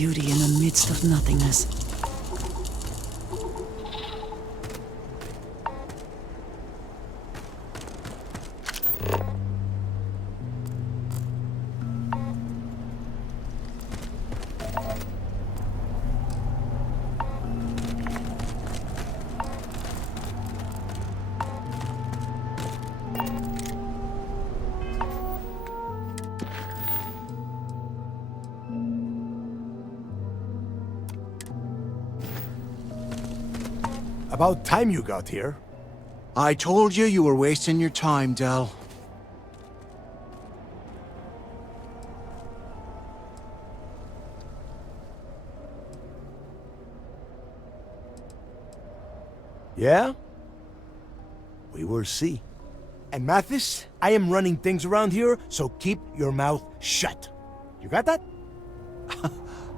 beauty in the midst of nothingness. About time you got here. I told you you were wasting your time, Del. Yeah? We will see. And Mathis, I am running things around here, so keep your mouth shut. You got that?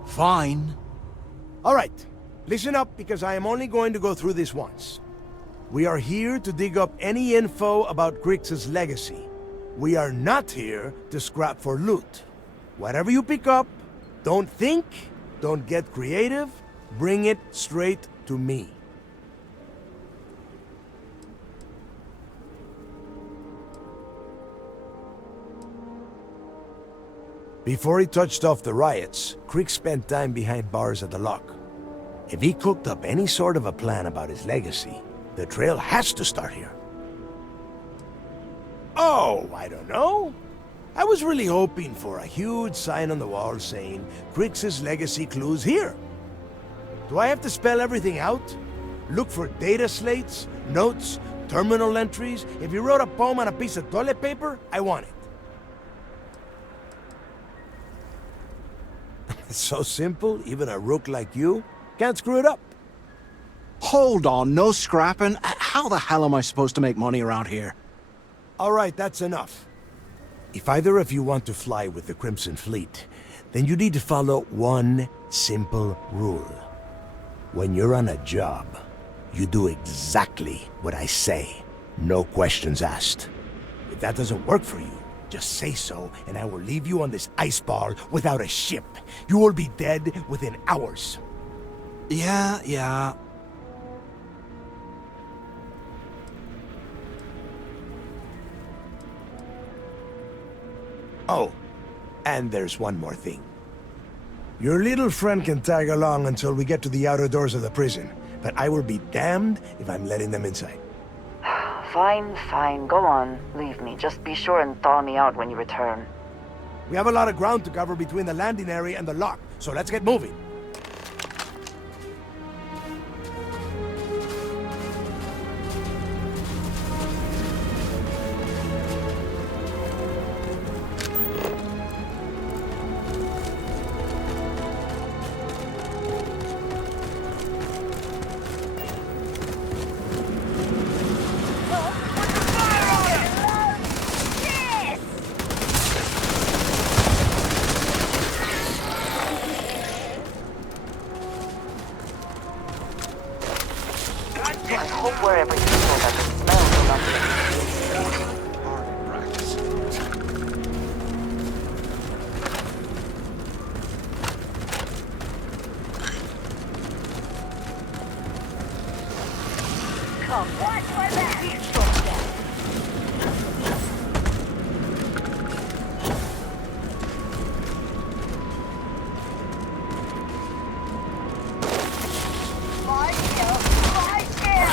Fine. All right. Listen up, because I am only going to go through this once. We are here to dig up any info about Kryx's legacy. We are not here to scrap for loot. Whatever you pick up, don't think, don't get creative, bring it straight to me. Before he touched off the riots, Kryx spent time behind bars at the lock. If he cooked up any sort of a plan about his legacy, the trail has to start here. Oh, I don't know. I was really hoping for a huge sign on the wall saying, Kryx's legacy clues here. Do I have to spell everything out? Look for data slates, notes, terminal entries? If you wrote a poem on a piece of toilet paper, I want it. It's so simple, even a rook like you can't screw it up. Hold on, no scrapping. How the hell am I supposed to make money around here? All right, that's enough. If either of you want to fly with the Crimson Fleet, then you need to follow one simple rule. When you're on a job, you do exactly what I say. No questions asked. If that doesn't work for you, just say so, and I will leave you on this ice ball without a ship. You will be dead within hours. Yeah. Oh, and there's one more thing. Your little friend can tag along until we get to the outer doors of the prison, but I will be damned if I'm letting them inside. Fine, go on. Leave me. Just be sure and thaw me out when you return. We have a lot of ground to cover between the landing area and the lock, so let's get moving. I hope wherever you go that the smell will not be. Hard practice. Come, watch my back!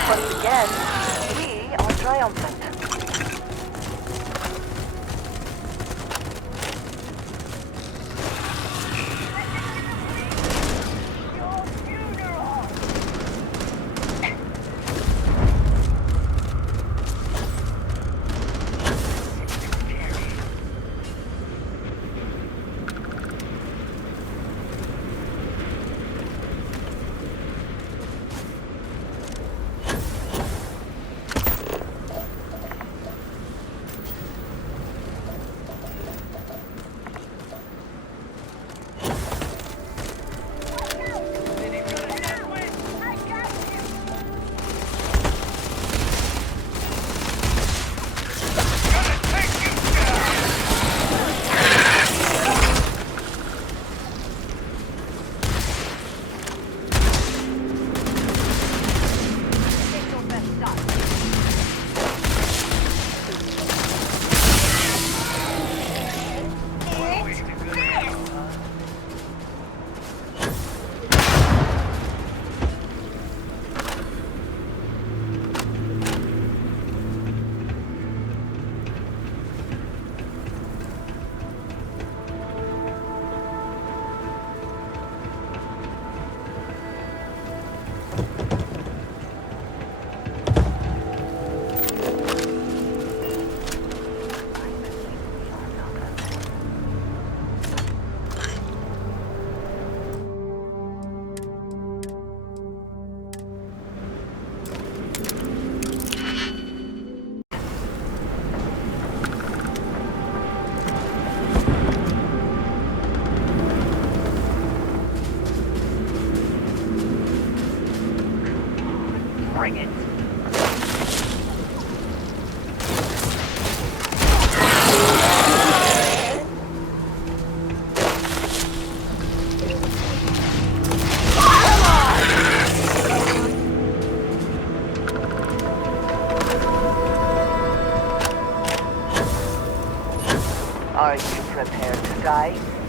Once again, we are triumphant. Bring it. Are you prepared to die?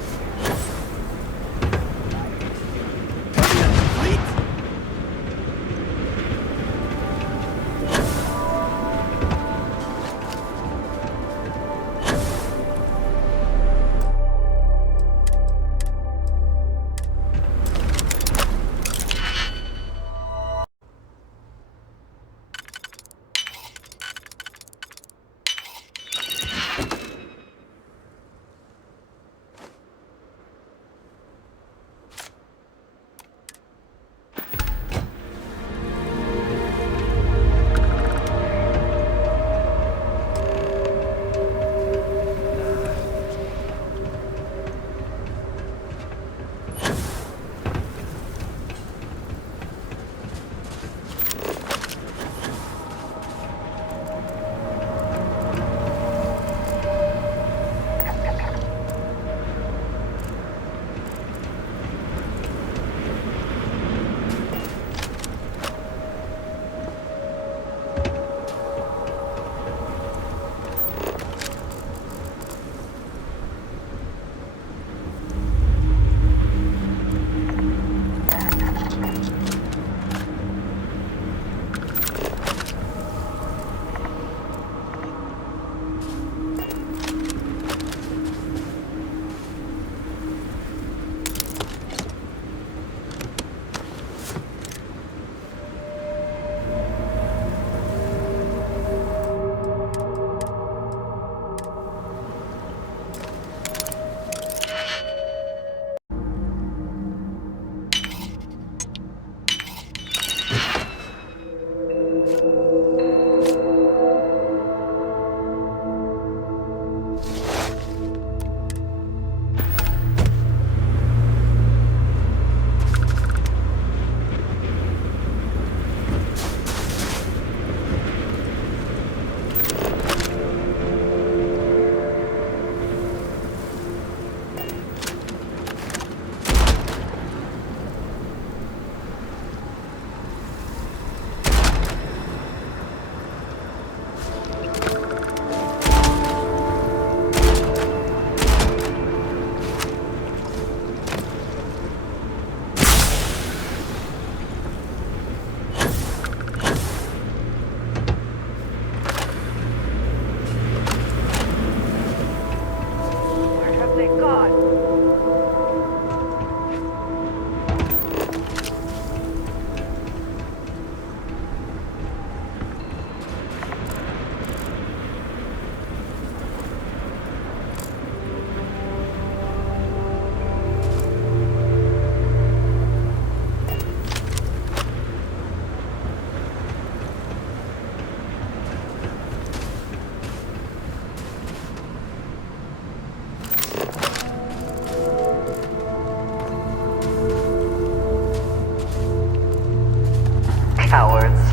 Cowards.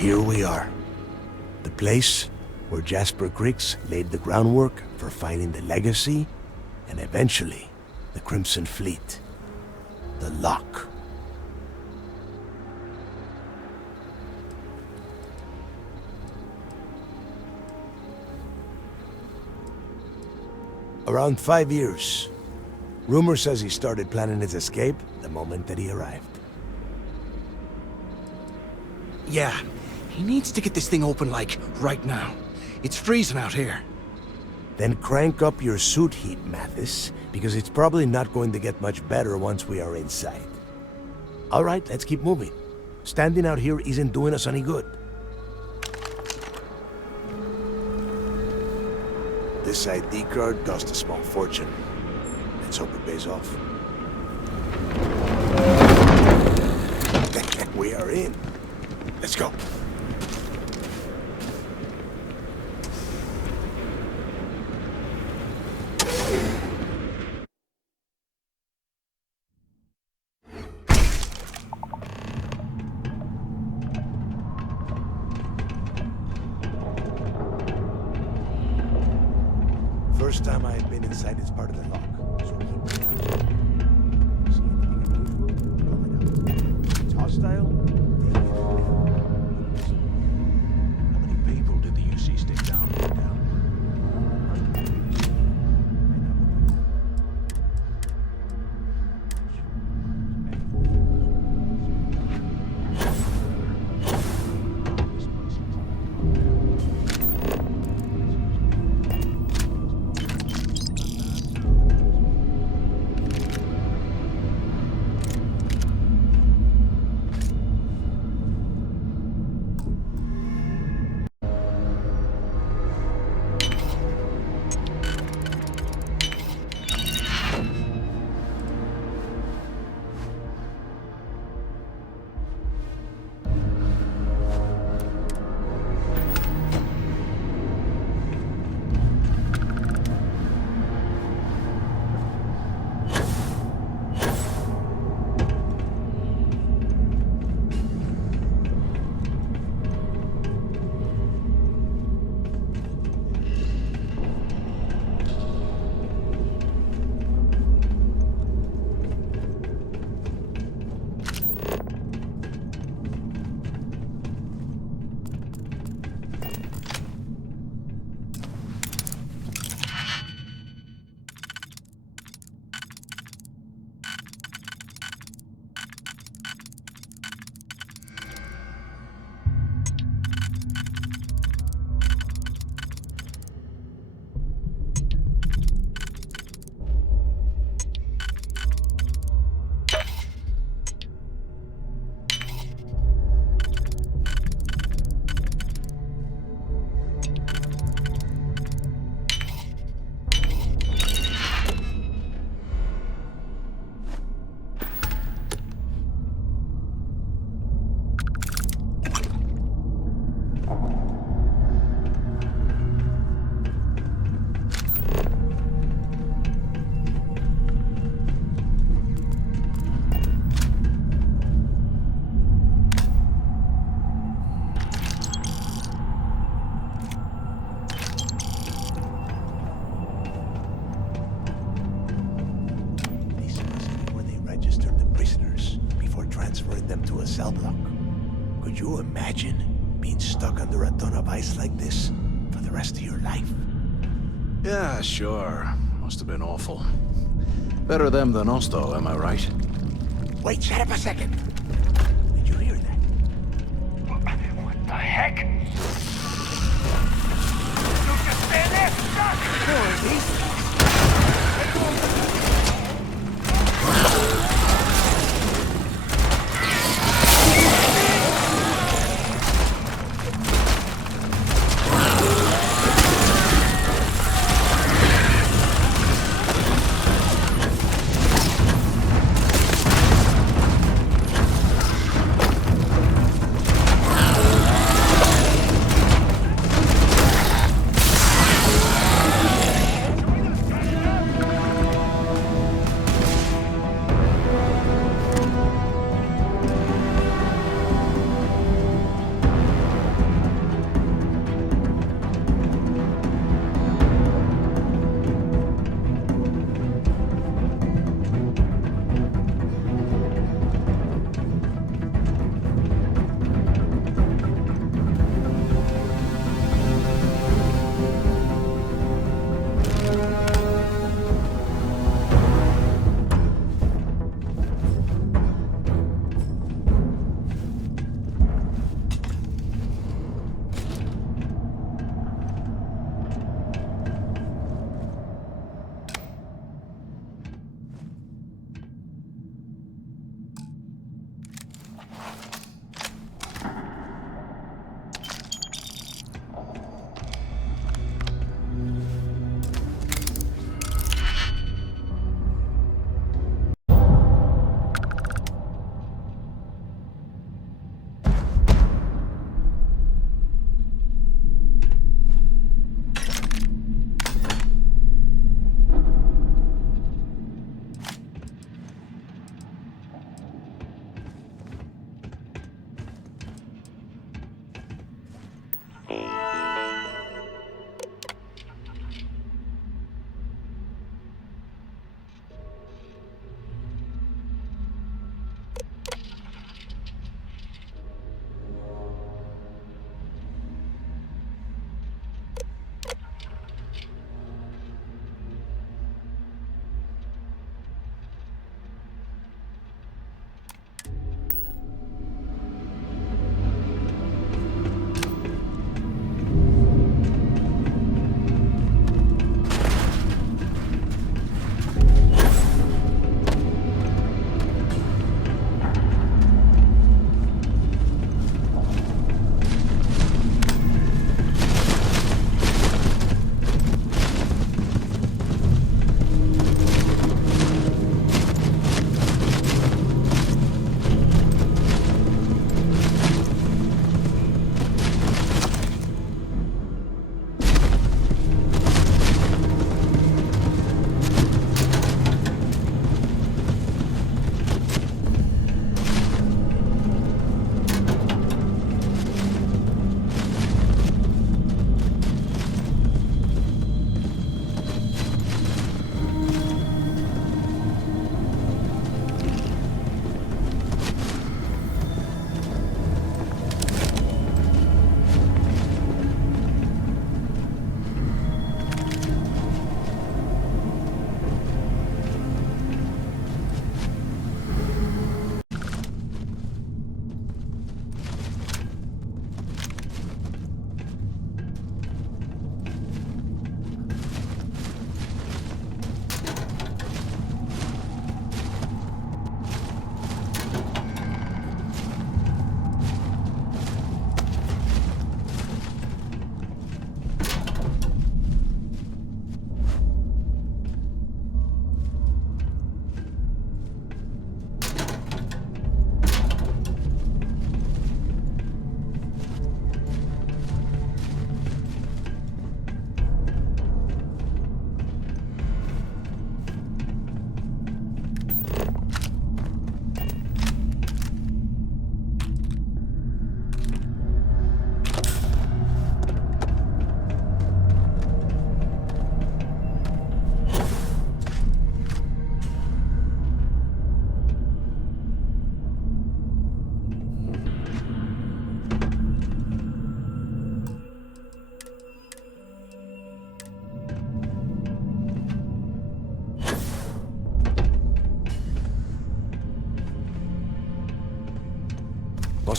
Here we are. The place where Jasper Kryx laid the groundwork for finding the legacy and eventually the Crimson Fleet. The Lock. Around 5 years. Rumor says he started planning his escape the moment that he arrived. Yeah, he needs to get this thing open, like, right now. It's freezing out here. Then crank up your suit heat, Mathis, because it's probably not going to get much better once we are inside. All right, let's keep moving. Standing out here isn't doing us any good. This ID card cost a small fortune. Let's hope it pays off. We are in. Let's go. First time I have been inside this part of the lock, so keep it out. See anything unusual? Pull it out. It's hostile? Take it. How many people did the UC stick down? cell block. Could you imagine being stuck under a ton of ice like this for the rest of your life? Yeah, sure. Must have been awful. Better them than us, though, am I right? Wait, shut up a second. Did you hear that? What the heck? You just stand there, stuck! Who are these?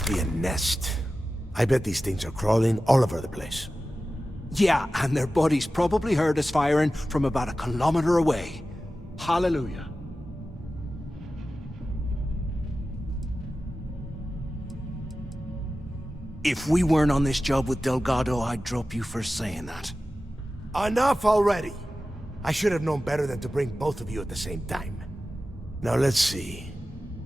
must be a nest. I bet these things are crawling all over the place. Yeah, and their buddies probably heard us firing from about a kilometer away. Hallelujah. If we weren't on this job with Delgado, I'd drop you for saying that. Enough already! I should have known better than to bring both of you at the same time. Now let's see.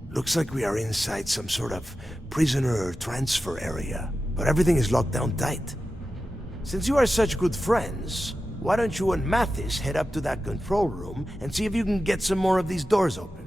Looks like we are inside some sort of prisoner transfer area, but everything is locked down tight. Since you are such good friends, why don't you and Mathis head up to that control room and see if you can get some more of these doors open?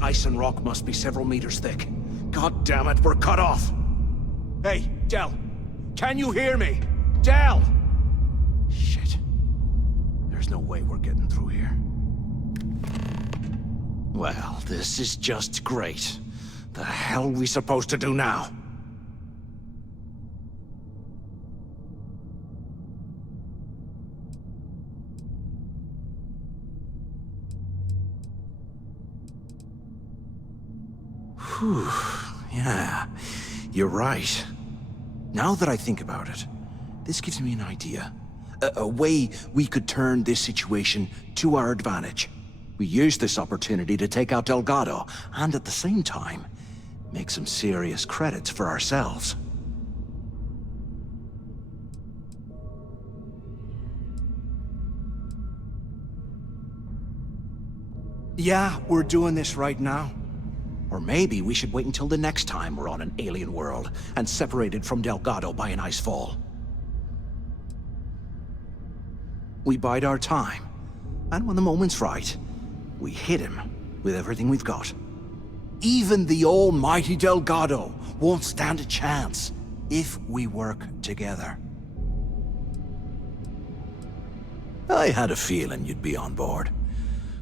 Ice and rock must be several meters thick. God damn it, we're cut off! Hey, Del! Can you hear me? Del! Shit. There's no way we're getting through here. Well, this is just great. The hell are we supposed to do now? Whew, yeah, you're right. Now that I think about it, this gives me an idea. A way we could turn this situation to our advantage. We use this opportunity to take out Delgado, and at the same time, make some serious credits for ourselves. Yeah, we're doing this right now. Or maybe we should wait until the next time we're on an alien world and separated from Delgado by an ice fall. We bide our time, and when the moment's right, we hit him with everything we've got. Even the almighty Delgado won't stand a chance if we work together. I had a feeling you'd be on board.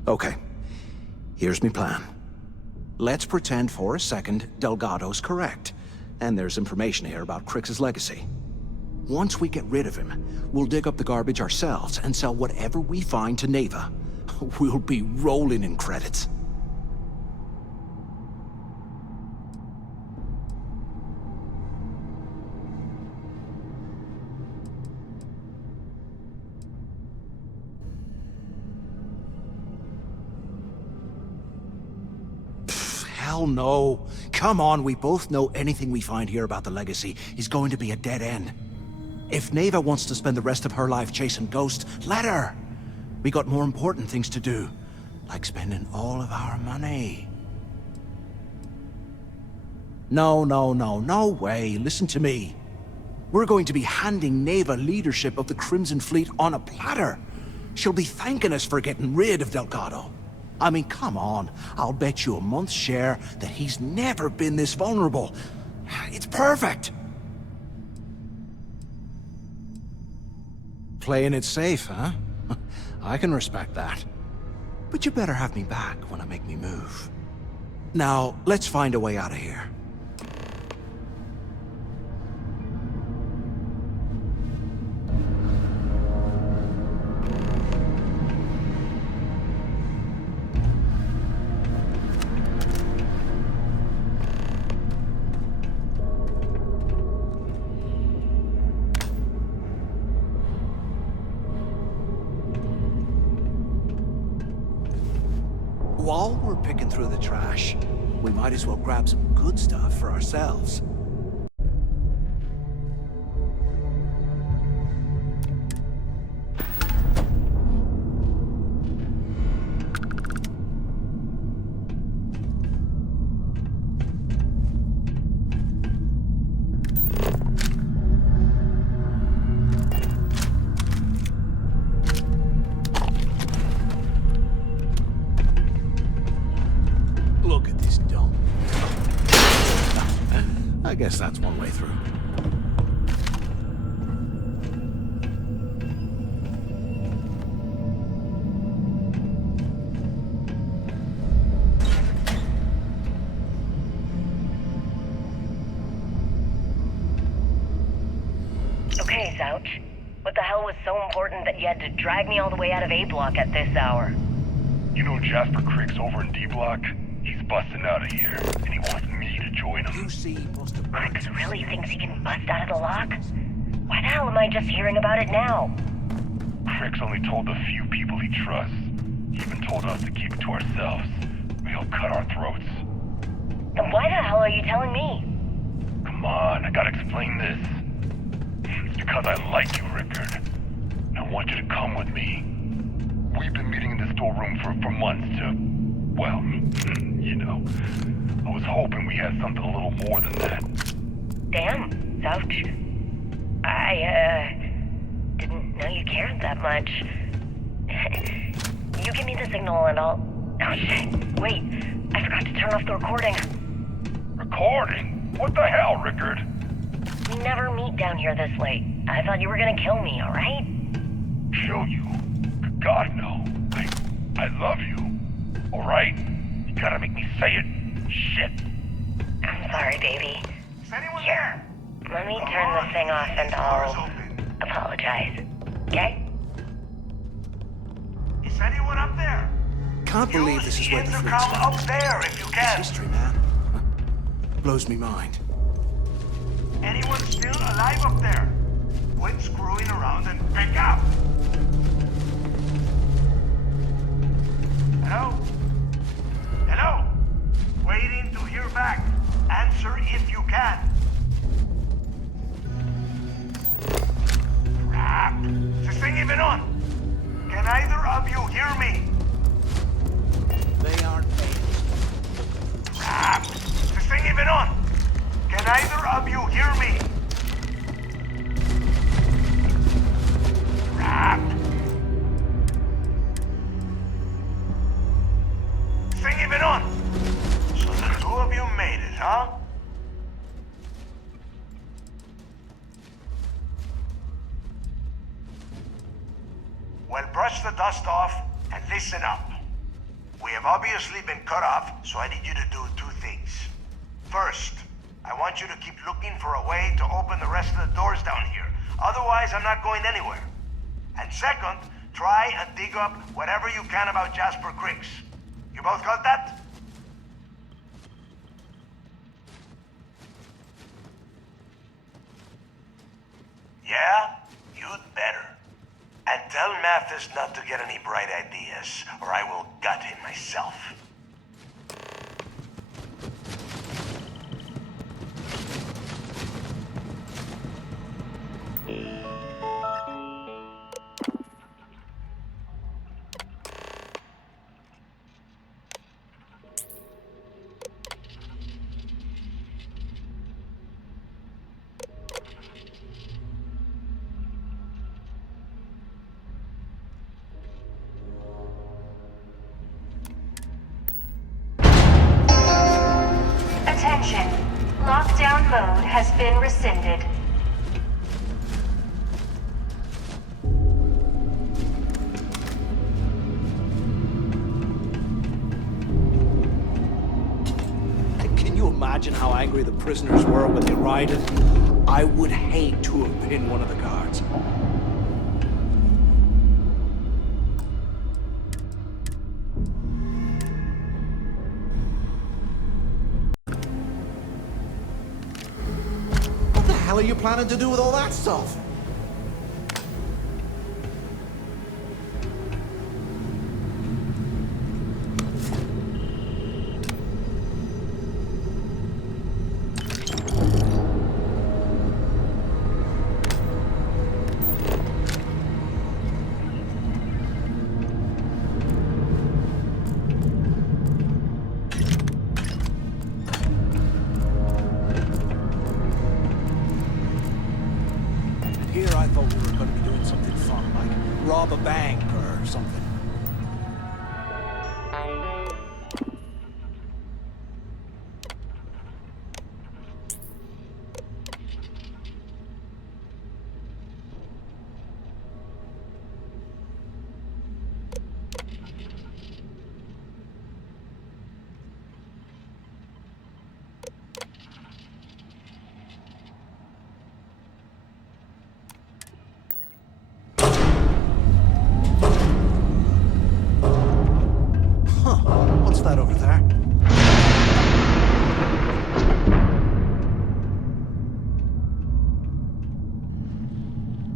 Okay, here's my plan. Let's pretend for a second Delgado's correct, and there's information here about Kryx's legacy. Once we get rid of him, we'll dig up the garbage ourselves and sell whatever we find to Neva. We'll be rolling in credits. Hell no. Come on, we both know anything we find here about the legacy is going to be a dead end. If Neva wants to spend the rest of her life chasing ghosts, let her. We got more important things to do, like spending all of our money. No way. Listen to me. We're going to be handing Neva leadership of the Crimson Fleet on a platter. She'll be thanking us for getting rid of Delgado. I mean, come on. I'll bet you a month's share that he's never been this vulnerable. It's perfect. Playing it safe, huh? I can respect that. But you better have me back when I make me move. Now, let's find a way out of here. While we're picking through the trash, we might as well grab some good stuff for ourselves. Look at this dump. I guess that's one way through. Okay, Zouch. What the hell was so important that you had to drag me all the way out of A Block at this hour? You know Jasper Kryx over in D Block? He's busting out of here, and he wants me to join him. You see, must have Kryx really thinks he can bust out of the lock? Why the hell am I just hearing about it now? Kryx only told the few people he trusts. He even told us to keep it to ourselves, or he'll cut our throats. Then why the hell are you telling me? Come on, I gotta explain this. It's because I like you, Rickard. I want you to come with me. We've been meeting in the storeroom for months to, well, you know. I was hoping we had something a little more than that. Damn, Zouch. I, didn't know you cared that much. You give me the signal and I'll... Oh shit, wait. I forgot to turn off the recording. Recording? What the hell, Rickard? We never meet down here this late. I thought you were gonna kill me, alright? Kill you? God, no. I love you. Alright? You gotta make me say it. Shit. I'm sorry, baby. Is anyone Here, let me turn this thing off and I'll apologize. Okay? Is anyone up there? Can't believe this is where the freaks intercom up there if you can. It's history, man. Blows me mind. Anyone still alive up there? Quit screwing around and pick up. Hello? Hello? Waiting to hear back. Answer if you can. Crap. Is this thing even on? Can either of you hear me? They aren't paying. Crap. Is this thing even on? Can either of you hear me? Crap. Is this thing even on? So the two of you made it, huh? Well, brush the dust off and listen up. We have obviously been cut off, so I need you to do two things. First, I want you to keep looking for a way to open the rest of the doors down here. Otherwise, I'm not going anywhere. And second, try and dig up whatever you can about Jasper Kryx. You both got that? Yeah? You'd better. And tell Mathis not to get any bright ideas, or I will gut him myself. Attention. Lockdown mode has been rescinded. imagine how angry the prisoners were when they rioted? I would hate to have been one of the guards. What the hell are you planning to do with all that stuff? Rob a bank or something. That over there.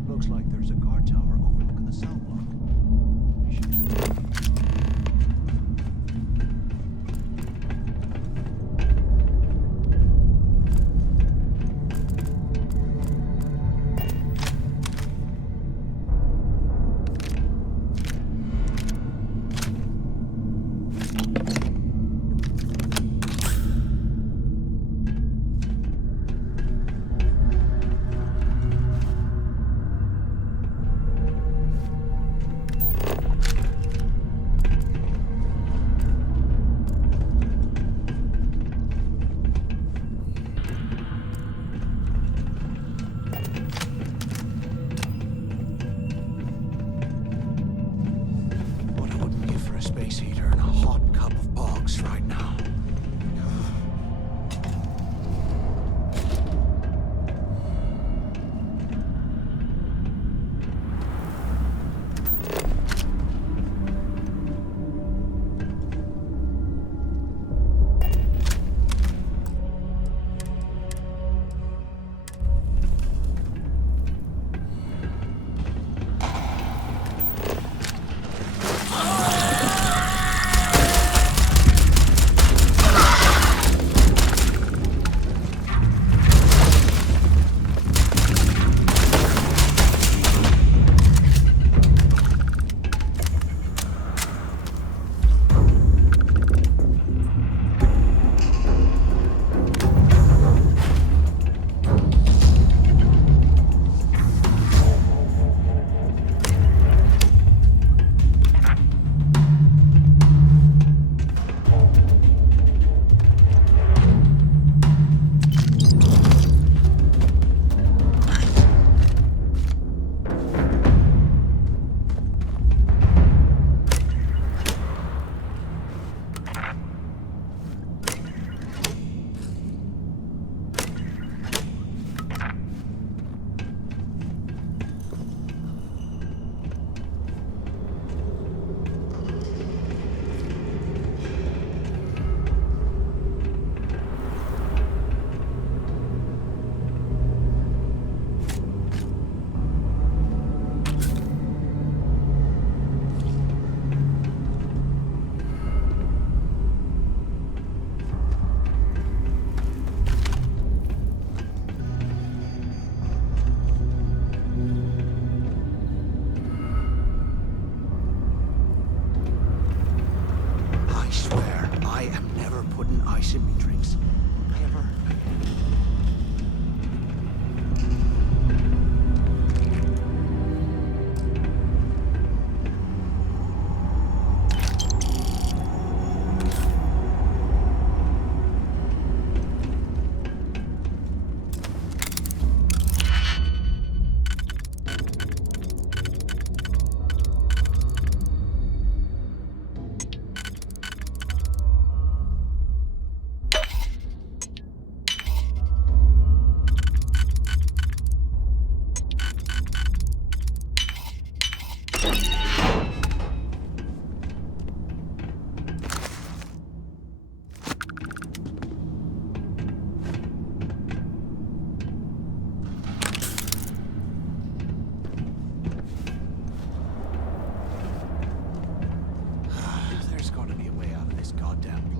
Looks like there's a guard tower overlooking the cell block.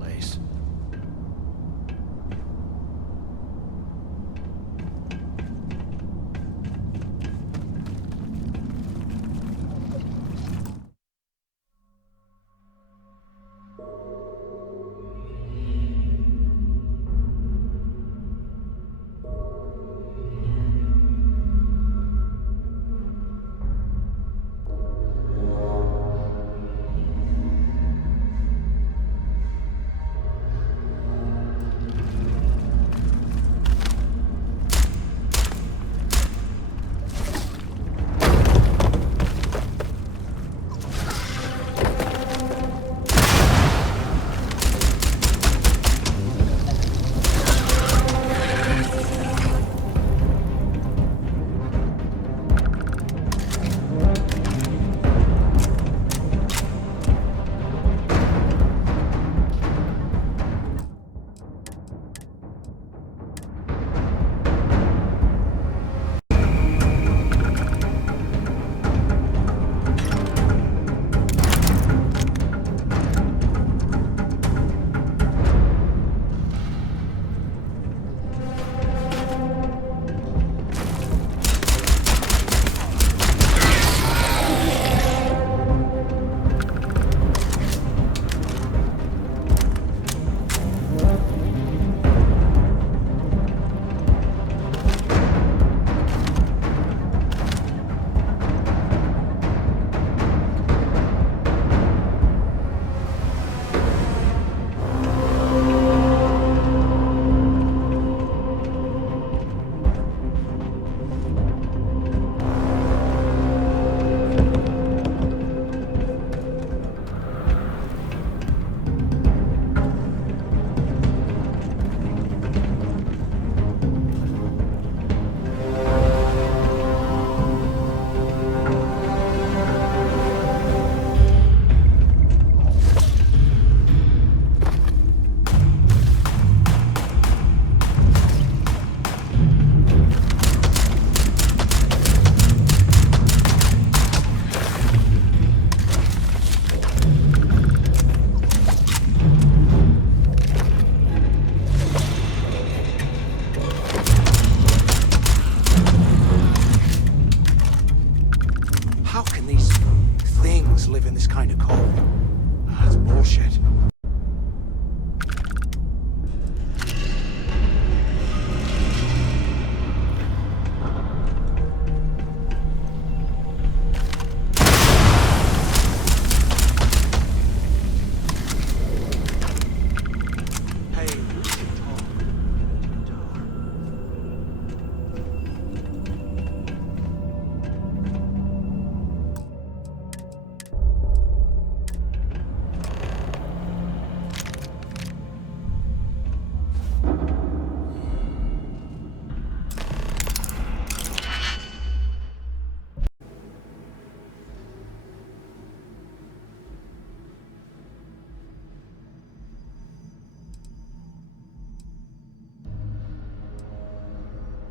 place.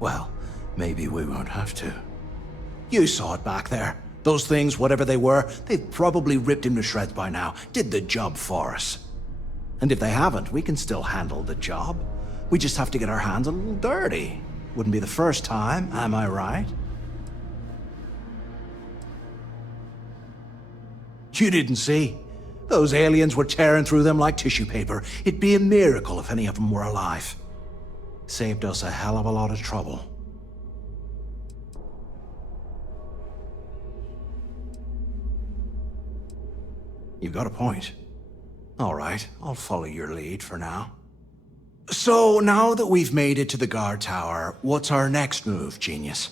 Well, maybe we won't have to. You saw it back there. Those things, whatever they were, they've probably ripped him to shreds by now. Did the job for us. And if they haven't, we can still handle the job. We just have to get our hands a little dirty. Wouldn't be the first time, am I right? You didn't see. Those aliens were tearing through them like tissue paper. It'd be a miracle if any of them were alive. Saved us a hell of a lot of trouble. You've got a point. All right, I'll follow your lead for now. So, now that we've made it to the guard tower, what's our next move, genius?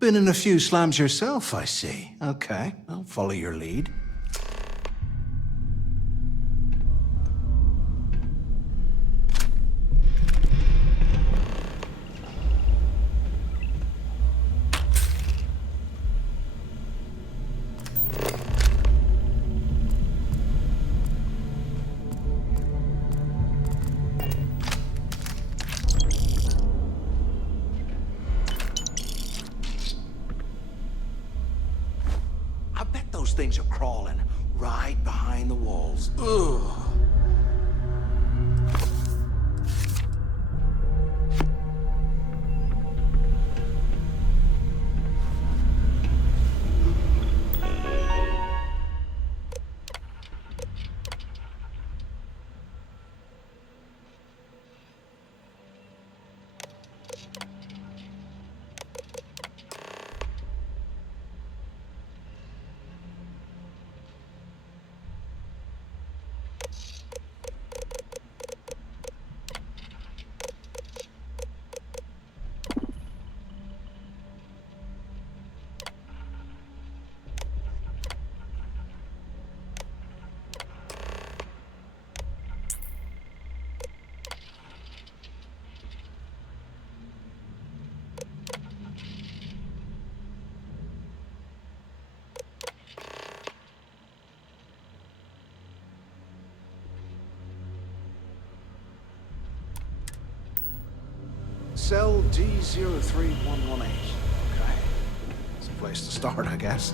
Been in a few slams yourself, I see. Okay, I'll follow your lead. those things are crawling right behind the walls. Ugh. Cell D03118. Okay. It's a place to start, I guess.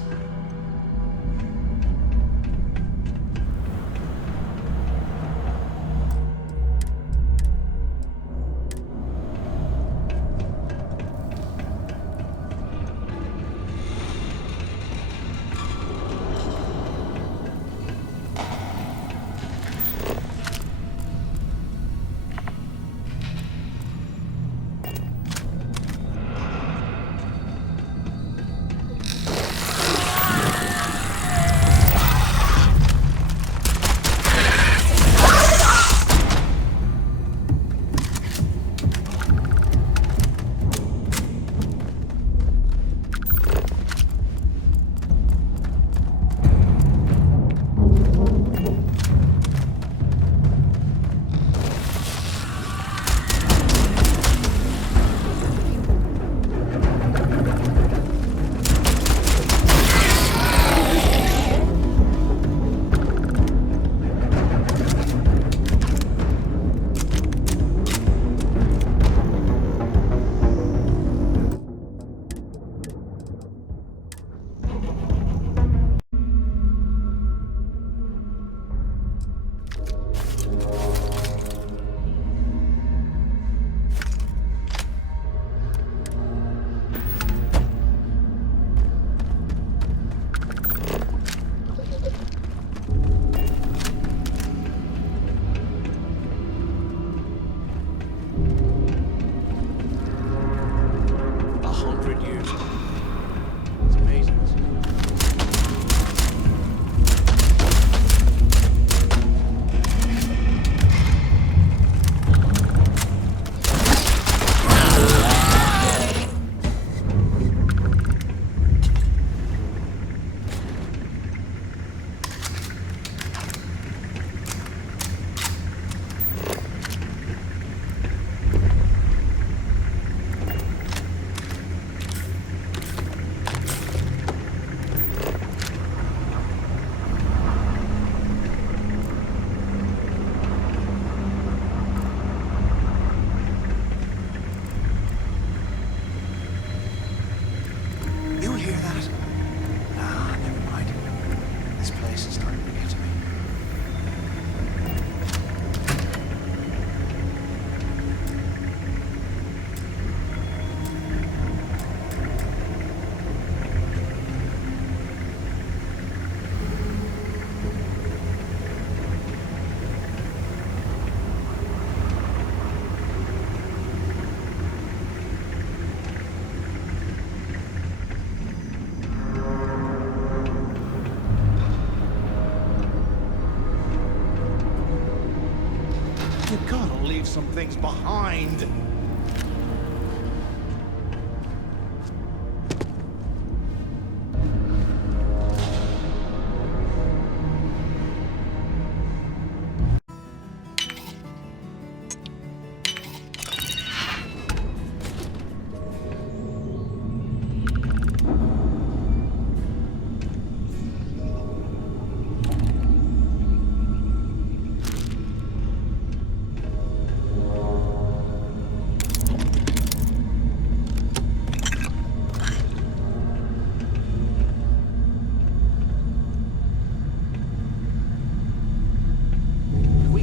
Some things behind.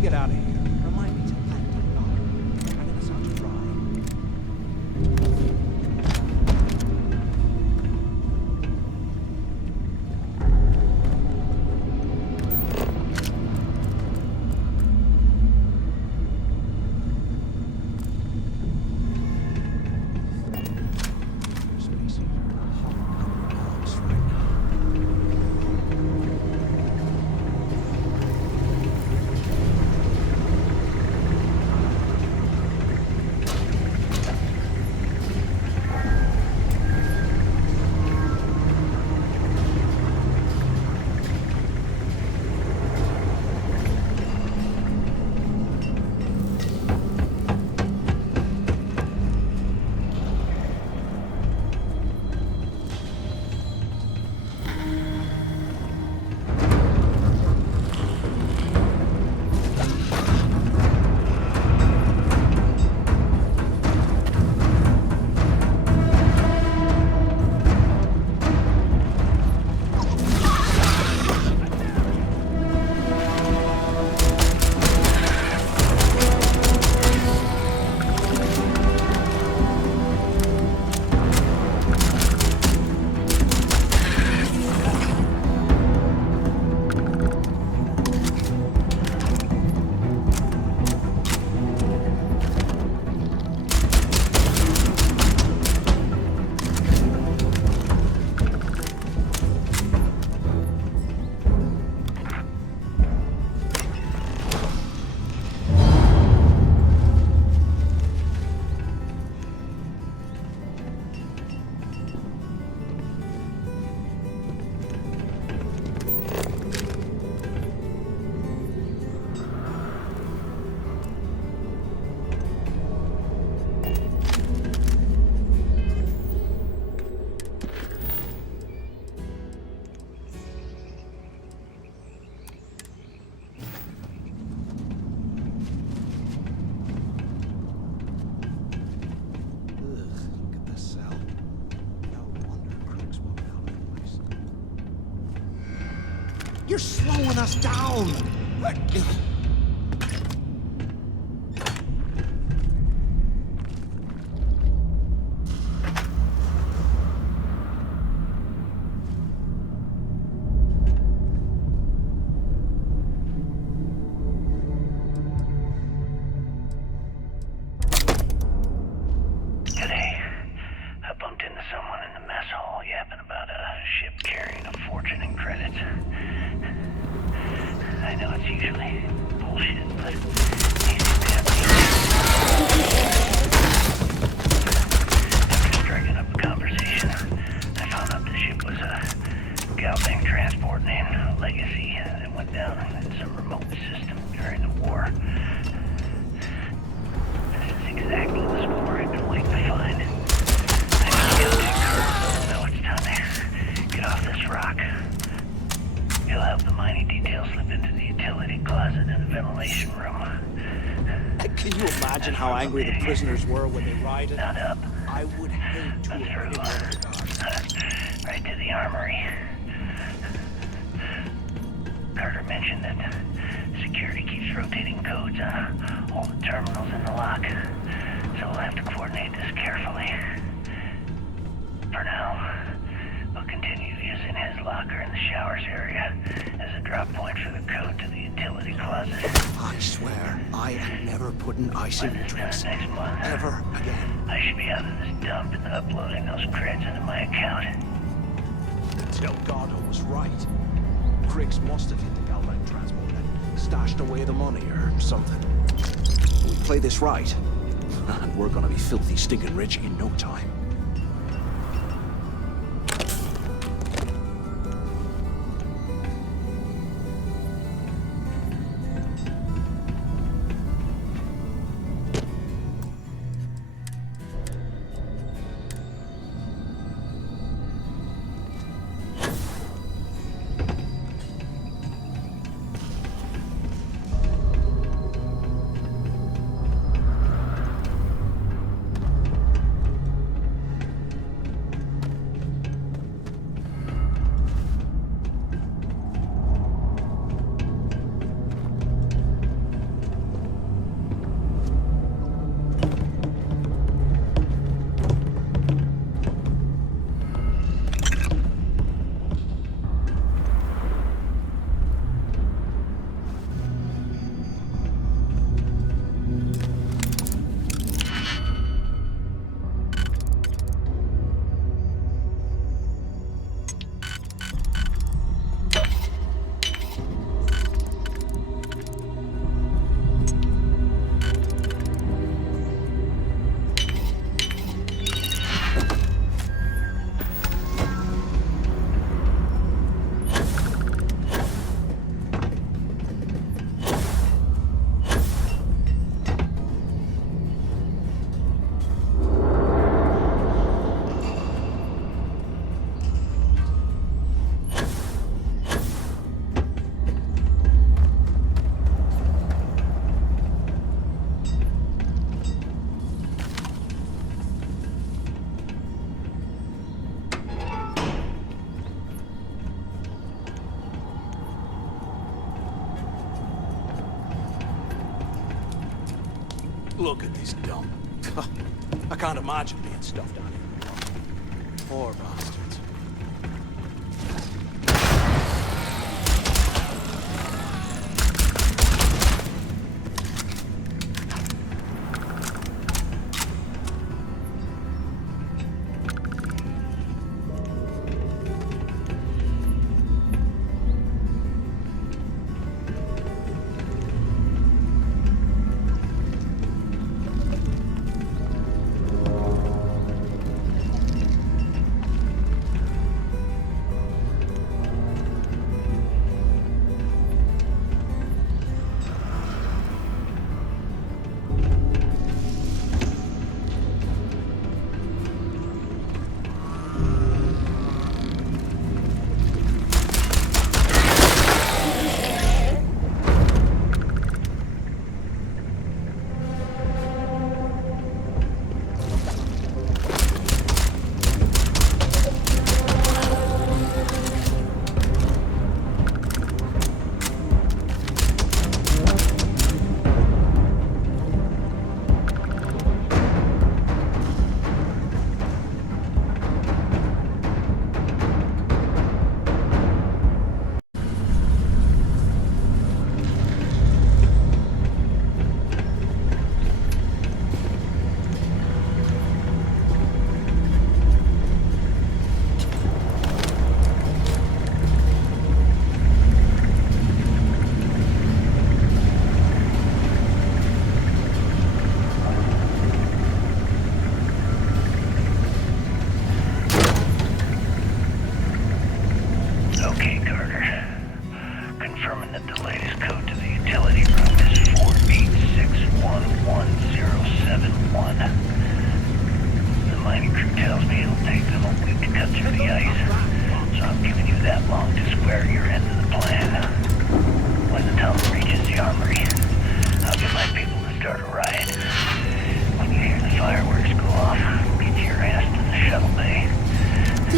get out of here. Remind me to land or not. I'm gonna start to dry. You're slowing us down! Angry the prisoners were when they rioted. Not up. I would hate to have hit one of the guards. Right to the armory. Carter mentioned that security keeps rotating codes on all the terminals in the lock, so we'll have to coordinate this carefully. For now, we'll continue using his locker in the showers area as a drop point for the code to the utility closet. I swear, I am never putting ice in drinks. Next month, Ever again. I should be out of this dump and uploading those creds into my account. Delgado was right. Kryx must have hit the Galvan transport and stashed away the money or something. We play this right, and we're gonna be filthy stinking rich in no time. Look at this dump. I can't imagine being stuffed down here. Poor bastards.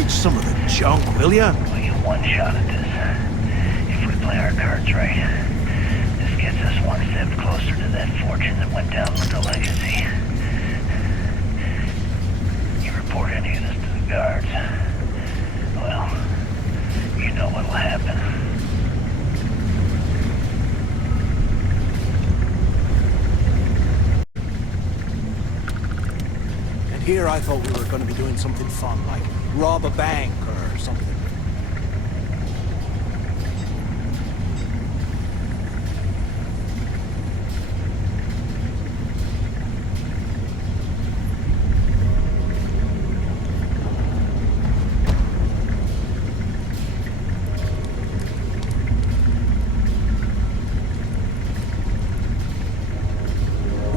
Some of the junk, will ya? We'll get one shot at this. If we play our cards right, this gets us one step closer to that fortune that went down with the legacy. You report any of this to the guards, well, you know what'll happen. And here I thought we were going to be doing something fun, like rob a bank or something.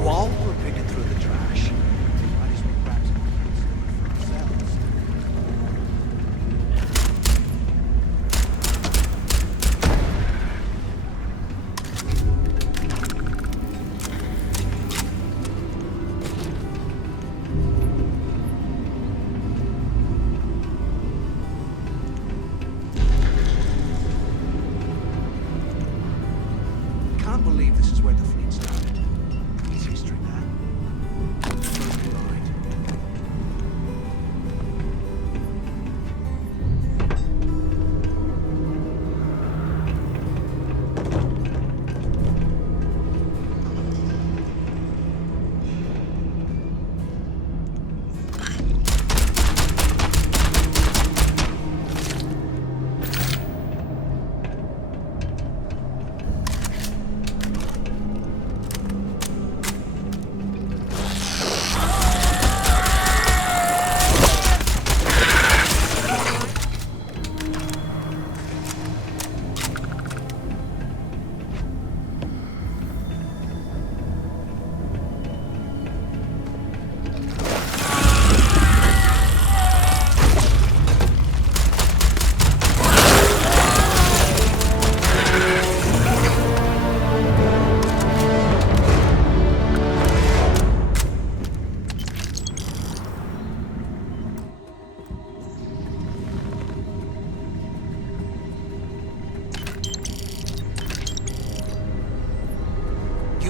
While we're picking through the trash, might as well grab some for ourselves. Can't believe this is where the fleet started. It's history now. First line.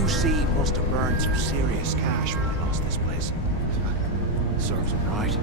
QC must have burned some serious cash when they lost this place. Serves them right.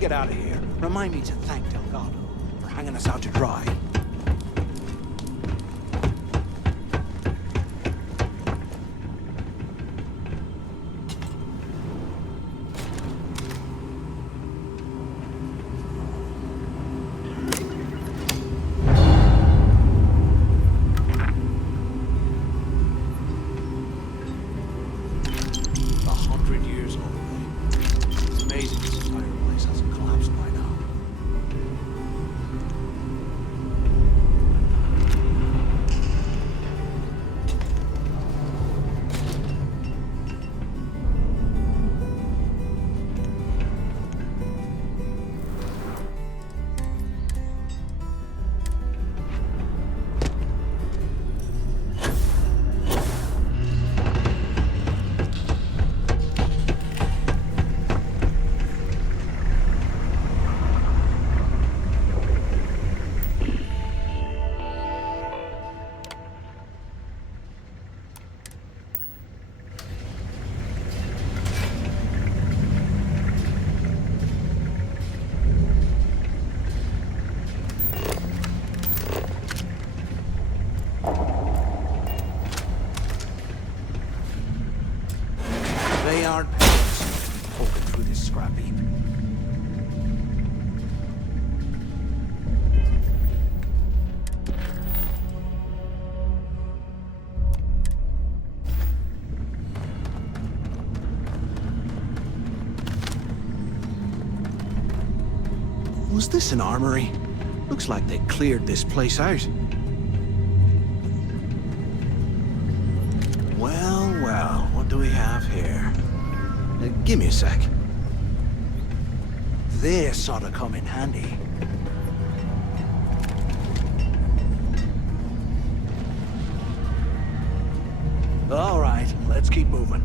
Get out of here. Remind me to thank Delgado for hanging us out to dry. They aren't poking through this scrap heap. Was this an armory? Looks like they cleared this place out. Well, what do we have here? Give me a sec. This ought to come in handy. All right, let's keep moving.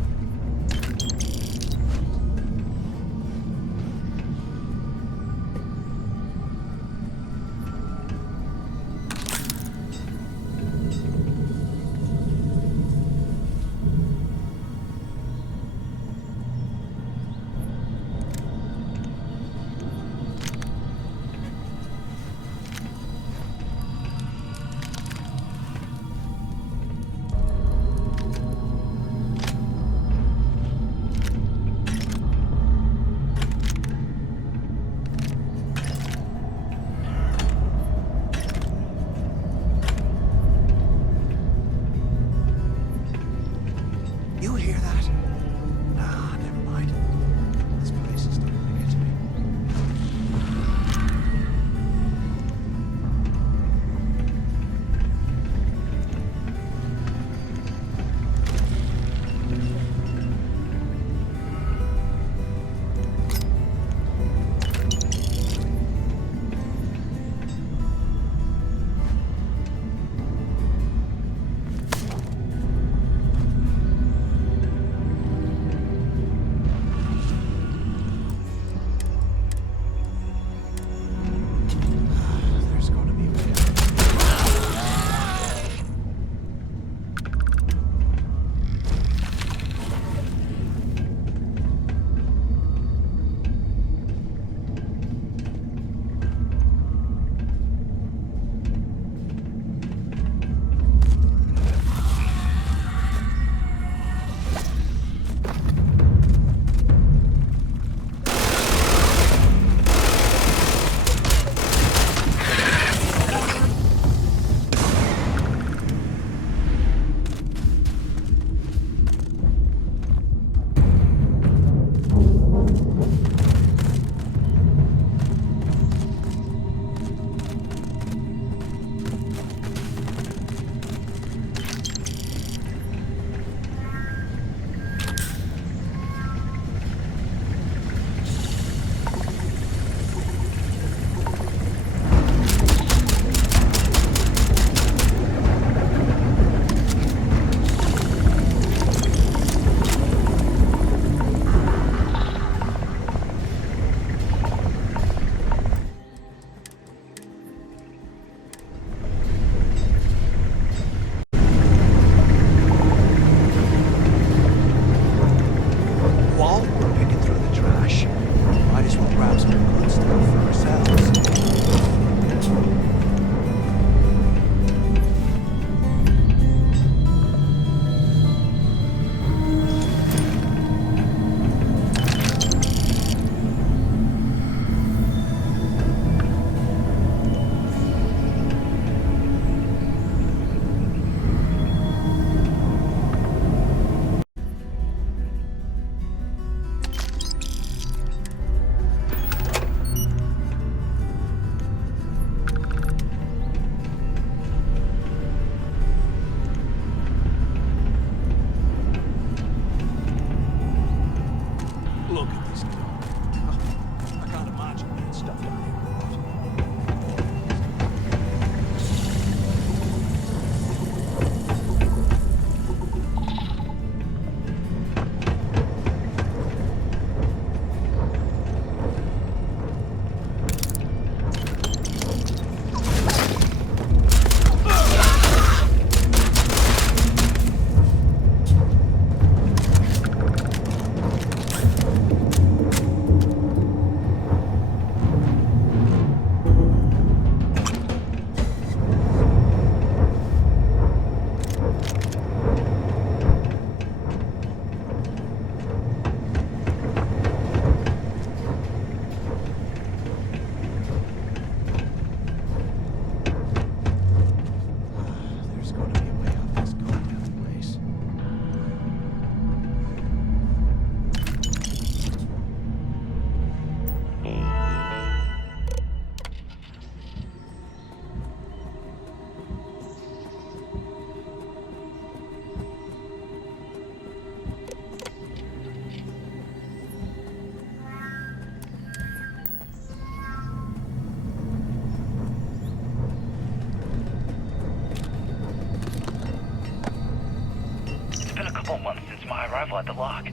level at the lock,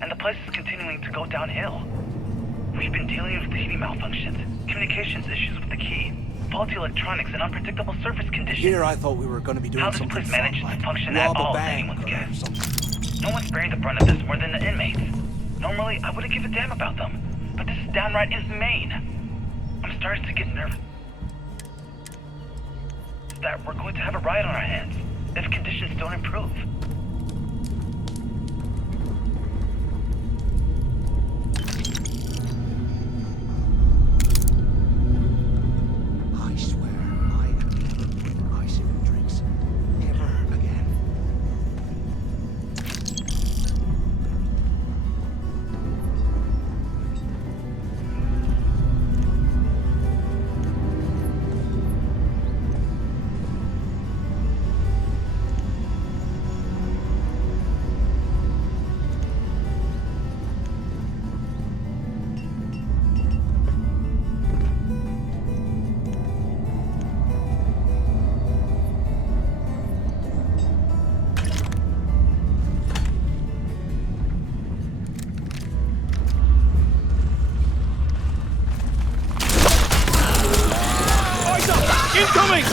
and the place is continuing to go downhill. We've been dealing with heating malfunctions, communications issues with the key, faulty electronics, and unpredictable surface conditions. Here I thought we were going to be doing How this something place manages fun, to function like at rob a all is bank anyone's or guess. something. No one's bearing the brunt of this more than the inmates. Normally, I wouldn't give a damn about them, but this is downright inhumane. I'm starting to get nervous that we're going to have a riot on our hands if conditions don't improve. I swear, I am never putting ice in drinks. Ever again. Incoming!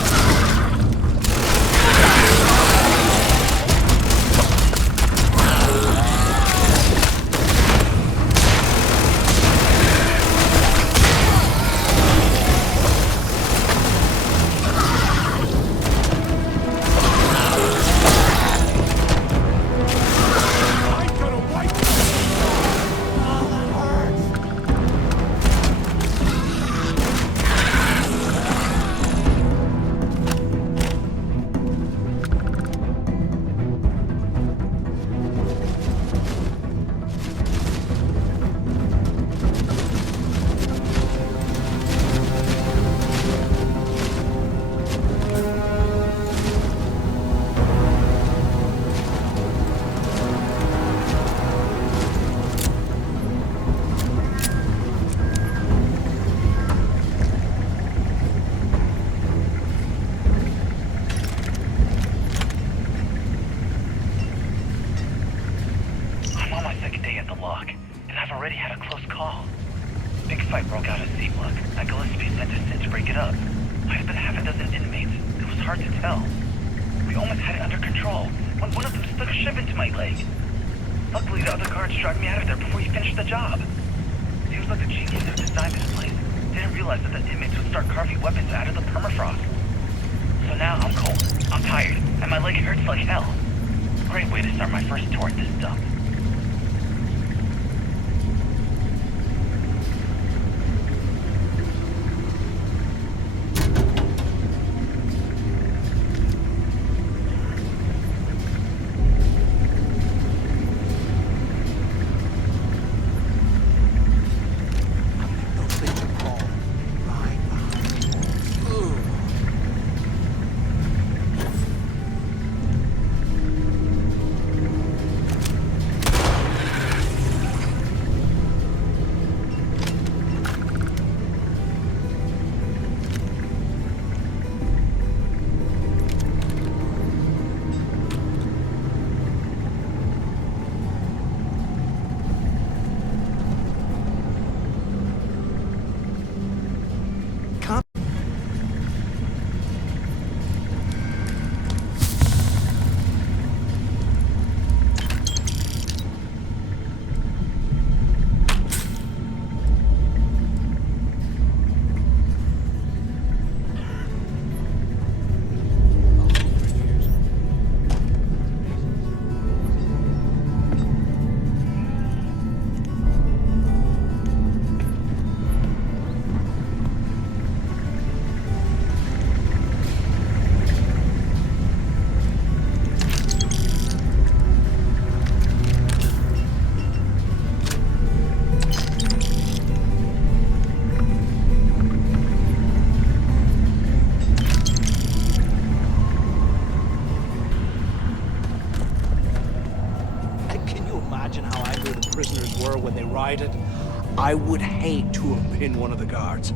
I would hate to have been one of the guards.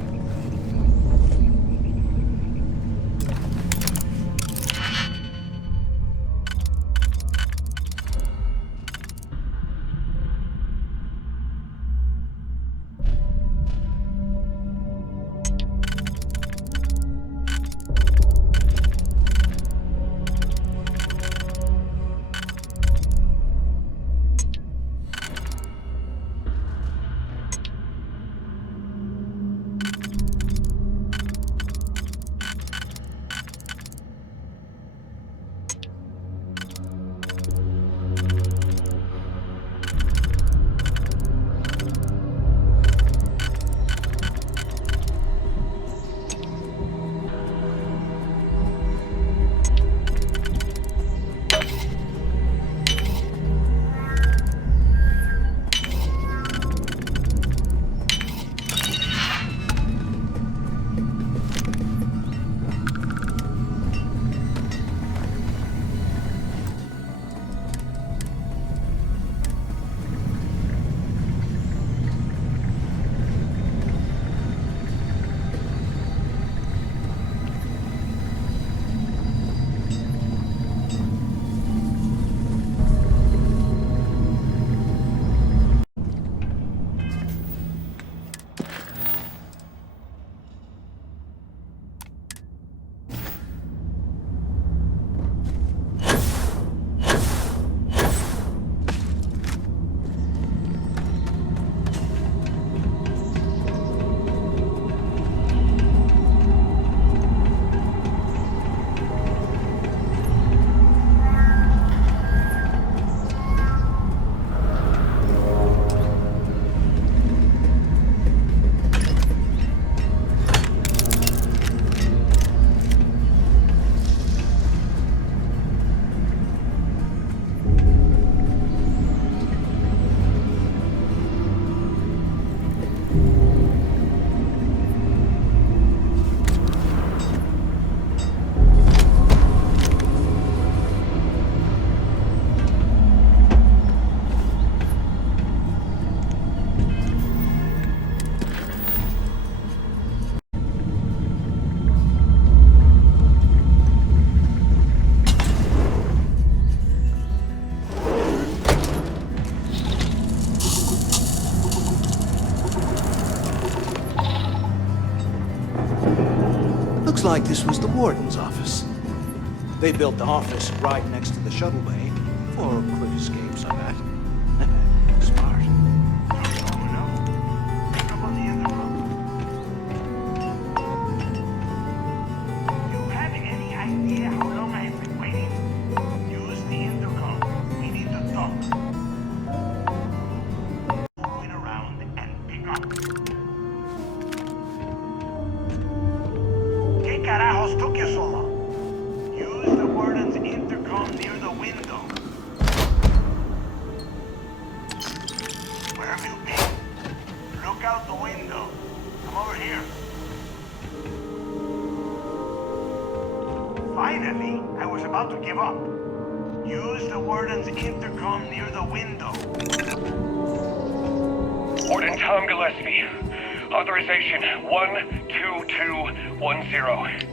warden's office. They built the office right next to the shuttle bay for quick escapes, I bet. Smart. Oh no. Pick up on the intercom. You have any idea how long I've been waiting? Use the intercom. We need to talk. Going around and pick up. ¿Qué carajos took you so long? Use the warden's intercom near the window. Where have you been? Look out the window. Come over here. Finally, I was about to give up. Use the warden's intercom near the window. Warden Tom Gillespie. Authorization 12210.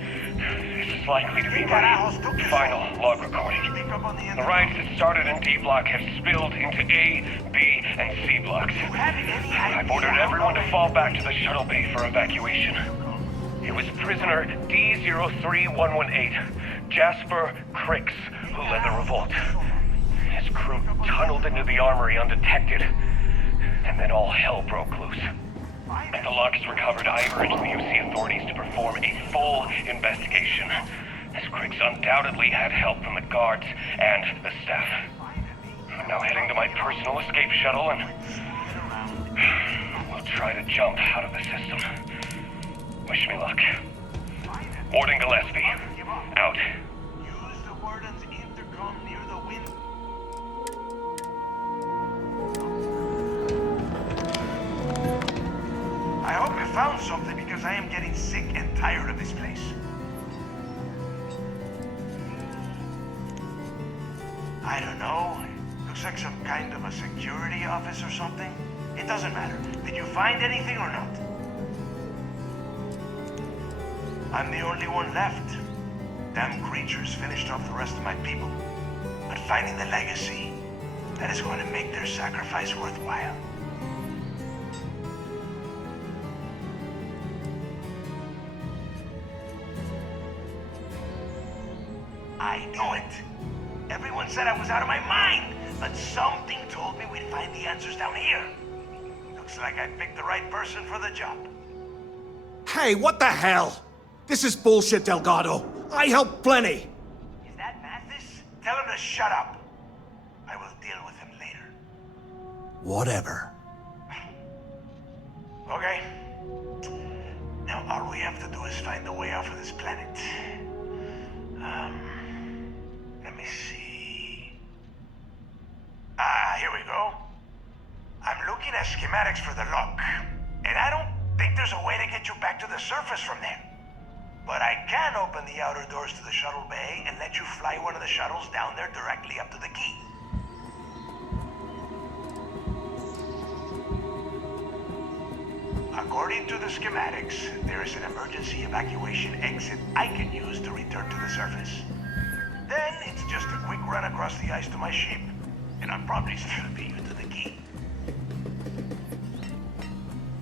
This is likely to be my final log recording. Pick up on the The intercom. riots that started in D Block have spilled into A, B, and C blocks. You have any idea I've ordered how everyone to long fall back to the shuttle bay for evacuation. It was prisoner D03118, Jasper Kryx, who led the revolt. His crew tunneled into the armory undetected, and then all hell broke loose. As the log is recovered, I urge the UC authorities to perform a full investigation, as Kryx undoubtedly had help from the guards and the staff. I'm now heading to my personal escape shuttle and we'll try to jump out of the system. Wish me luck. Warden Gillespie, out. Use the warden's intercom near the window. I hope you found something because I am getting sick and tired of this place. I don't know. Looks like some kind of a security office or something. It doesn't matter. Did you find anything or not? I'm the only one left. Damn creatures finished off the rest of my people. But finding the legacy, that is going to make their sacrifice worthwhile. I knew it. Everyone said I was out of my mind, but something told me we'd find the answers down here. Looks like I picked the right person for the job. Hey, what the hell? This is bullshit, Delgado. I helped plenty. Is that Mathis? Tell him to shut up. I will deal with him later. Whatever. Okay. Now all we have to do is find a way off of this planet. Let me see. Here we go. I'm looking at schematics for the lock, and I don't think there's a way to get you back to the surface from there. But I can open the outer doors to the shuttle bay and let you fly one of the shuttles down there directly up to the key. According to the schematics, there is an emergency evacuation exit I can use to return to the surface. Then it's just a quick run across the ice to my ship, and I'll probably still beat you to the key.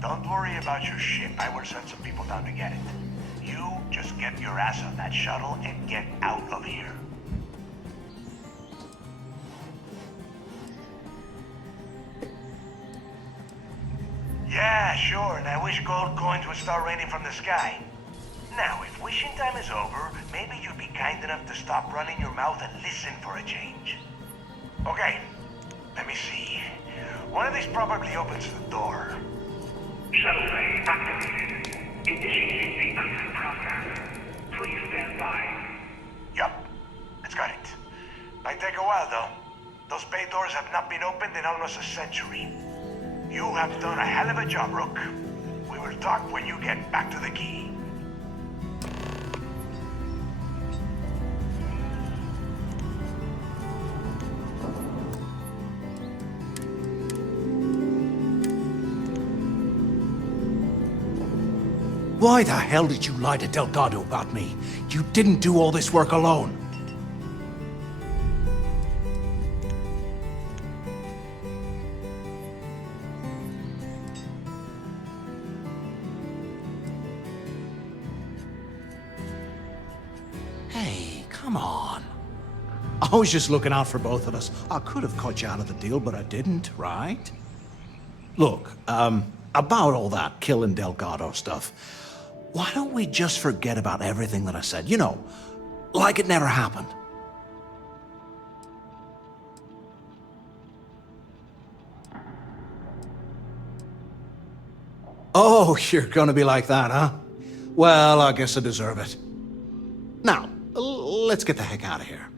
Don't worry about your ship. I will send some people down to get it. You just get your ass on that shuttle and get out of here. Yeah, sure, and I wish gold coins would start raining from the sky. Now, if wishing time is over, maybe you'd be kind enough to stop running your mouth and listen for a change. Okay, let me see. One of these probably opens the door. Shuttle bay activated. Initiating the exit process. Please stand by. Yup, it's got it. Might take a while, though. Those bay doors have not been opened in almost a century. You have done a hell of a job, Rook. We will talk when you get back to the key. Why the hell did you lie to Delgado about me? You didn't do all this work alone. I was just looking out for both of us. I could have cut you out of the deal, but I didn't, right? Look, about all that killing Delgado stuff, why don't we just forget about everything that I said? You know, like it never happened. Oh, you're gonna be like that, huh? Well, I guess I deserve it. Now, let's get the heck out of here.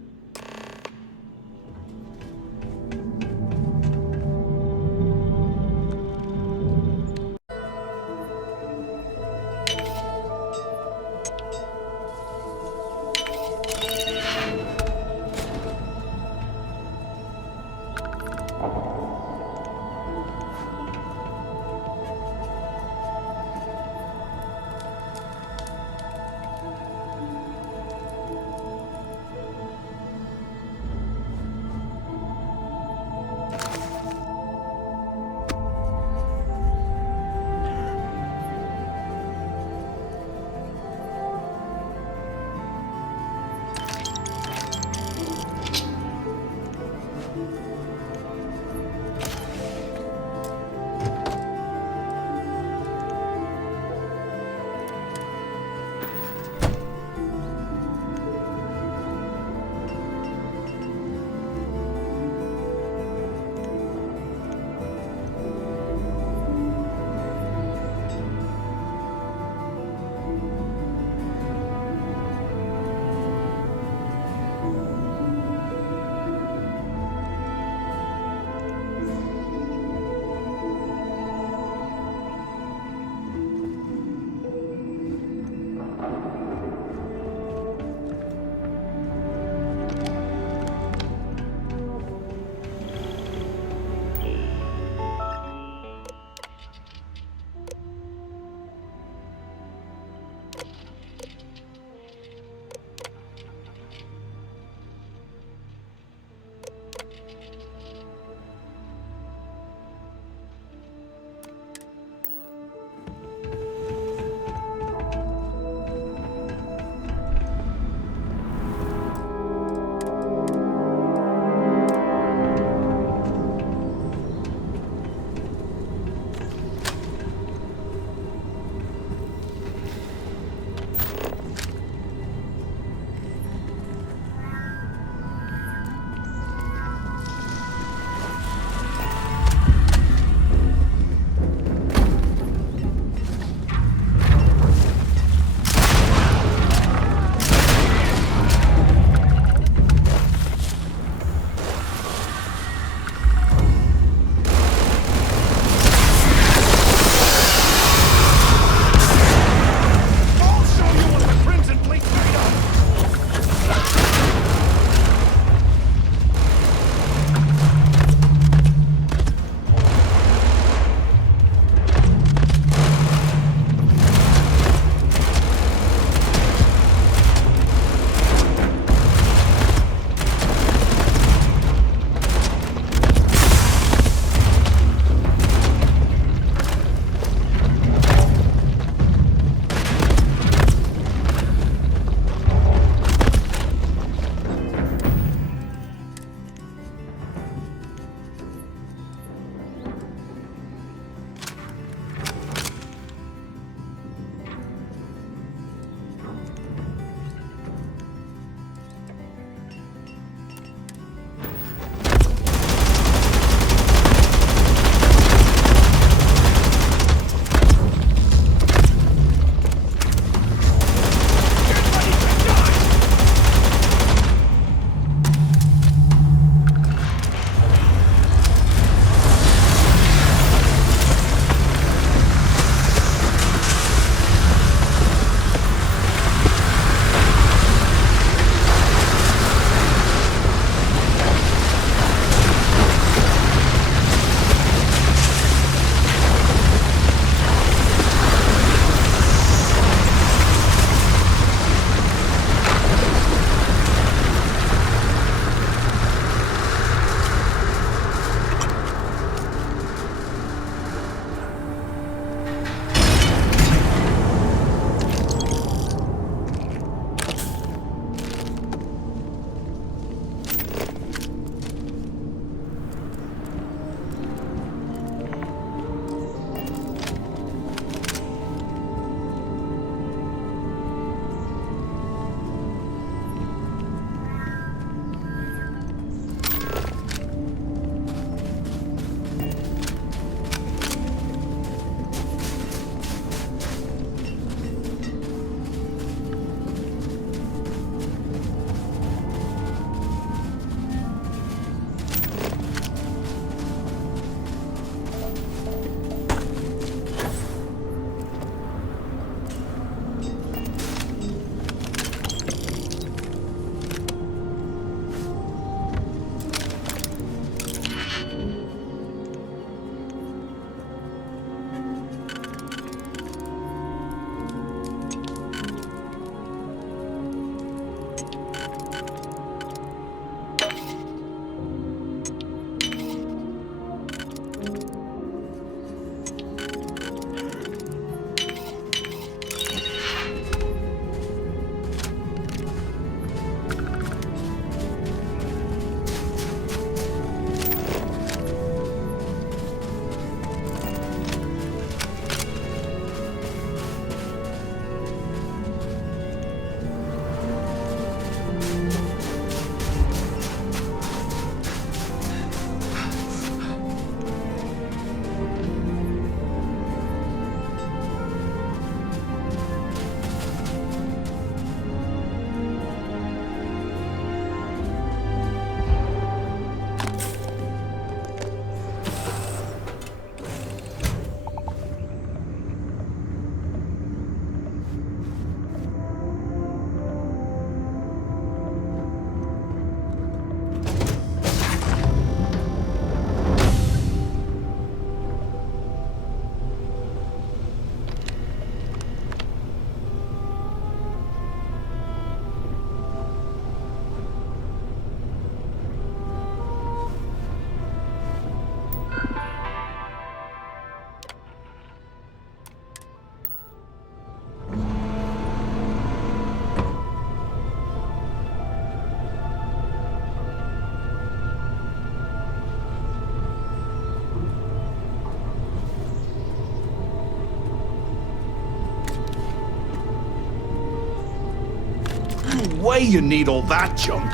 way you need all that junk.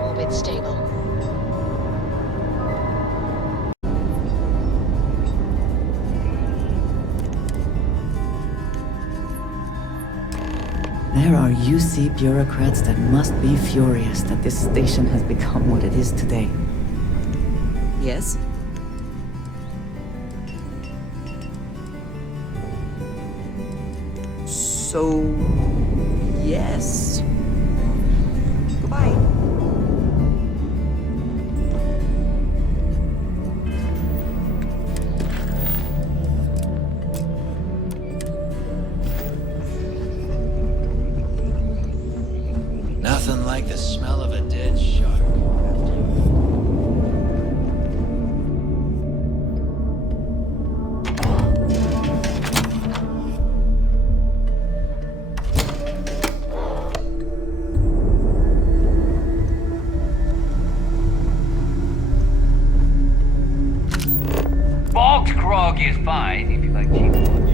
Orbit stable. There are UC bureaucrats that must be furious that this station has become what it is today. Yes? So... yes. Goodbye. Nothing like the smell of a dead shark. Bogged grog is fine if you like cheap vodka.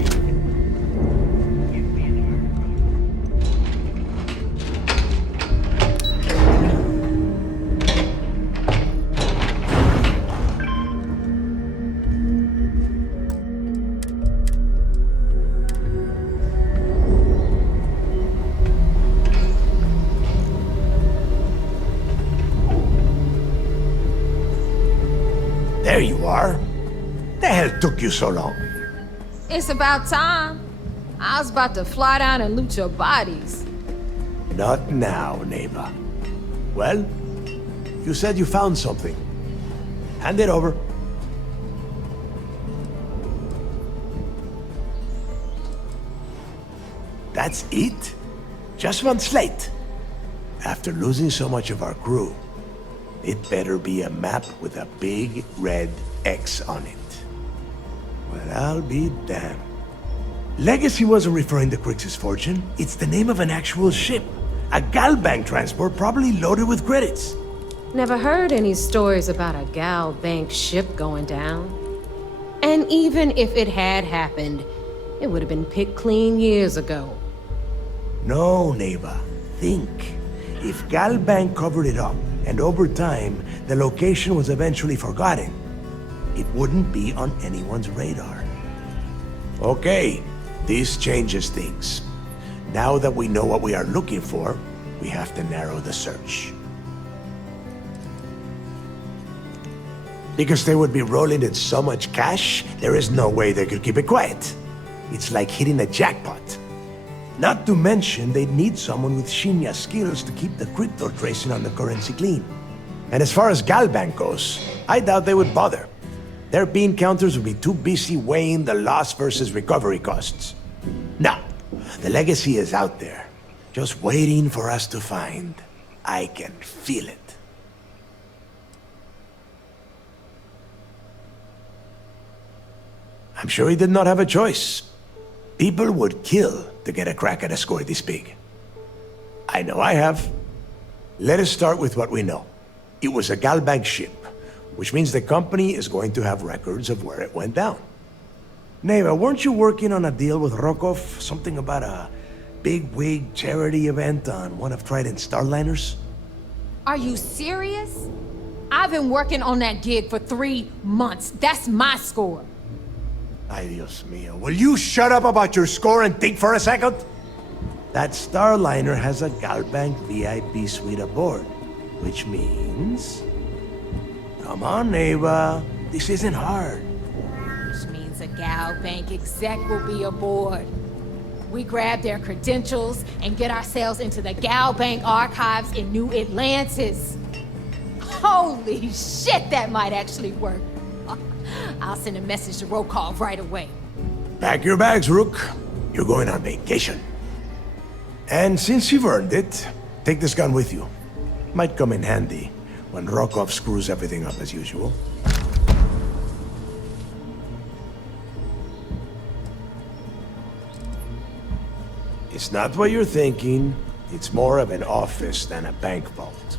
There you are. The hell took you so long? It's about time. I was about to fly down and loot your bodies. Not now, neighbor. Well, you said you found something. Hand it over. That's it? Just one slate? After losing so much of our crew, it better be a map with a big red X on it. Well, I'll be damned. Legacy wasn't referring to Kryx's fortune. It's the name of an actual ship. A Galbank transport probably loaded with credits. Never heard any stories about a Gal Bank ship going down. And even if it had happened, it would have been picked clean years ago. No, neighbor. Think. If Galbank covered it up, and over time, the location was eventually forgotten, it wouldn't be on anyone's radar. Okay, this changes things. Now that we know what we are looking for, we have to narrow the search. Because they would be rolling in so much cash, there is no way they could keep it quiet. It's like hitting a jackpot. Not to mention, they'd need someone with Shinya skills to keep the crypto tracing on the currency clean. And as far as Galbank goes, I doubt they would bother. Their bean counters would be too busy weighing the loss versus recovery costs. No, the legacy is out there, just waiting for us to find. I can feel it. I'm sure he did not have a choice. People would kill to get a crack at a score this big. I know I have. Let us start with what we know. It was a Galbank ship, which means the company is going to have records of where it went down. Neva, weren't you working on a deal with Rokov? Something about a big wig charity event on one of Trident's starliners? Are you serious? I've been working on that gig for 3 months. That's my score. Ay, Dios mío. Will you shut up about your score and think for a second? That starliner has a Galbank VIP suite aboard, which means... Come on, Neva. This isn't hard. Which means a Gal Bank exec will be aboard. We grab their credentials and get ourselves into the Gal Bank archives in New Atlantis. Holy shit, that might actually work. I'll send a message to Rokov right away. Pack your bags, Rook. You're going on vacation. And since you've earned it, take this gun with you. Might come in handy when Rokov screws everything up as usual. It's not what you're thinking. It's more of an office than a bank vault.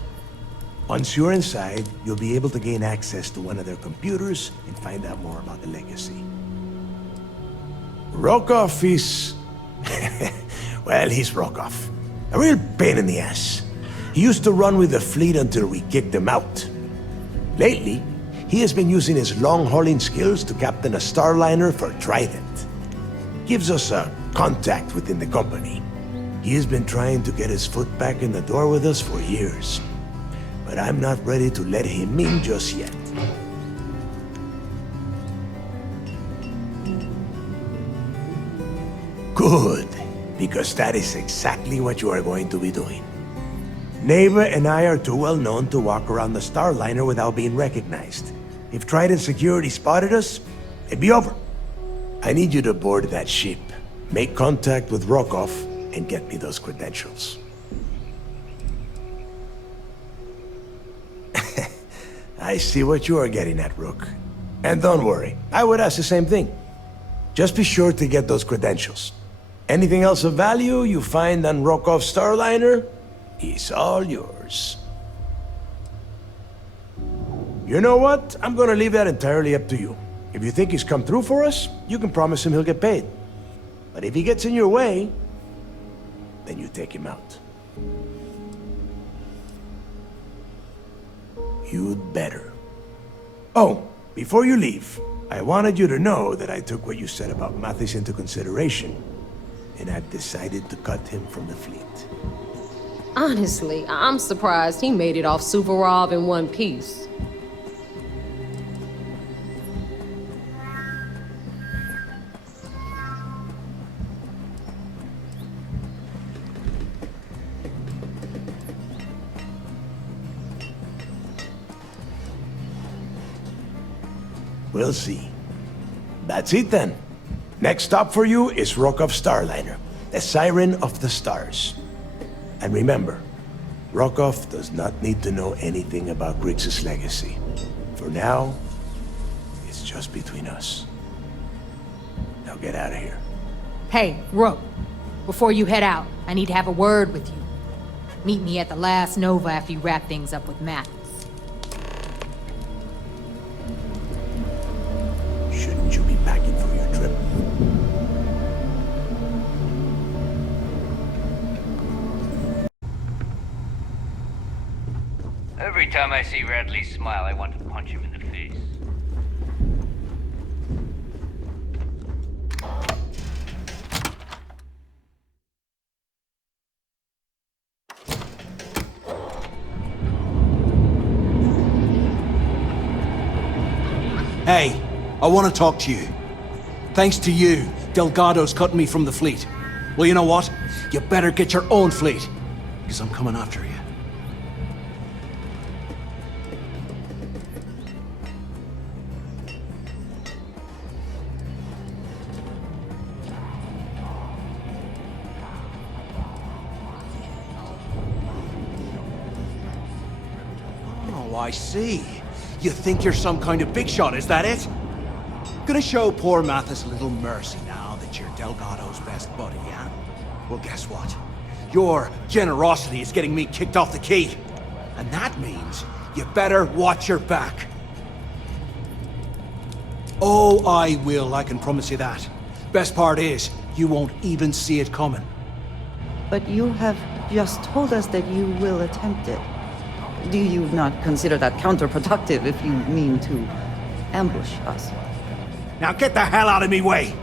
Once you're inside, you'll be able to gain access to one of their computers and find out more about the legacy. Rokov is... well, he's Rokov. A real pain in the ass. He used to run with the fleet until we kicked him out. Lately, he has been using his long-hauling skills to captain a starliner for Trident. Gives us a contact within the company. He has been trying to get his foot back in the door with us for years. But I'm not ready to let him in just yet. Good, because that is exactly what you are going to be doing. Neva and I are too well known to walk around the starliner without being recognized. If Trident security spotted us, it'd be over. I need you to board that ship, make contact with Rokov, and get me those credentials. I see what you are getting at, Rook. And don't worry, I would ask the same thing. Just be sure to get those credentials. Anything else of value you find on Rokov's starliner is all yours. You know what? I'm gonna leave that entirely up to you. If you think he's come through for us, you can promise him he'll get paid. But if he gets in your way, then you take him out. You'd better. Oh, before you leave, I wanted you to know that I took what you said about Mathis into consideration, and I've decided to cut him from the fleet. Honestly, I'm surprised he made it off Suvorov in one piece. We'll see. That's it then. Next stop for you is Rokov's starliner, the Siren of the Stars. And remember, Rokov does not need to know anything about Kryx's legacy. For now, it's just between us. Now get out of here. Hey, Rook, before you head out, I need to have a word with you. Meet me at the last Nova after you wrap things up with Mathis. Shouldn't you be packing for your trip? Every time I see Radley smile, I want to punch him in the face. Hey, I want to talk to you. Thanks to you, Delgado's cutting me from the fleet. Well, you know what? You better get your own fleet, because I'm coming after you. Oh, I see. You think you're some kind of big shot, is that it? Gonna show poor Mathis a little mercy now that you're Delgado's best buddy, yeah? Well, guess what? Your generosity is getting me kicked off the key. And that means you better watch your back. Oh, I will, I can promise you that. Best part is, you won't even see it coming. But you have just told us that you will attempt it. Do you not consider that counterproductive if you mean to ambush us? Now get the hell out of me way!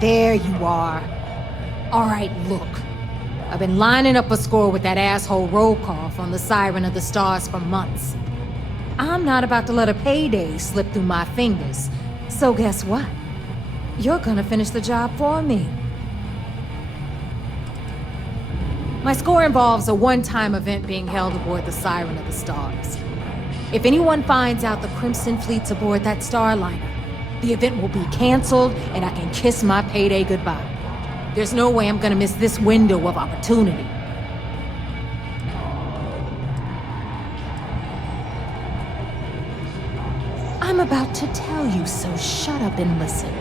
There you are. All right, look. I've been lining up a score with that asshole roll call from the Siren of the Stars for months. I'm not about to let a payday slip through my fingers. So guess what? You're gonna finish the job for me. My score involves a one-time event being held aboard the Siren of the Stars. If anyone finds out the Crimson Fleet's aboard that Starliner, the event will be canceled, and I can kiss my payday goodbye. There's no way I'm gonna miss this window of opportunity. I'm about to tell you, so shut up and listen.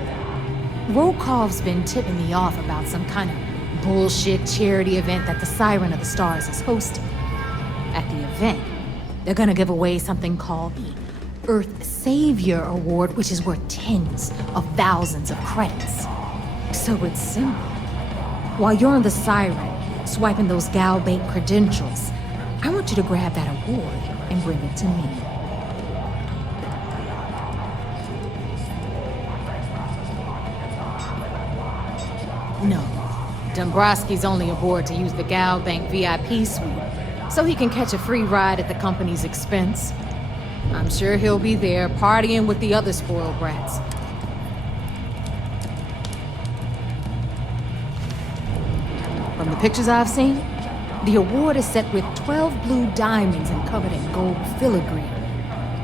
Rokov's been tipping me off about some kind of bullshit charity event that the Siren of the Stars is hosting. At the event, they're gonna give away something called the Earth Savior Award, which is worth tens of thousands of credits. So it's simple. While you're on the Siren, swiping those Gal Bank credentials, I want you to grab that award and bring it to me. No, Dombrowski's only aboard to use the Gal Bank VIP suite, so he can catch a free ride at the company's expense. I'm sure he'll be there partying with the other spoiled brats. From the pictures I've seen, the award is set with 12 blue diamonds and covered in gold filigree.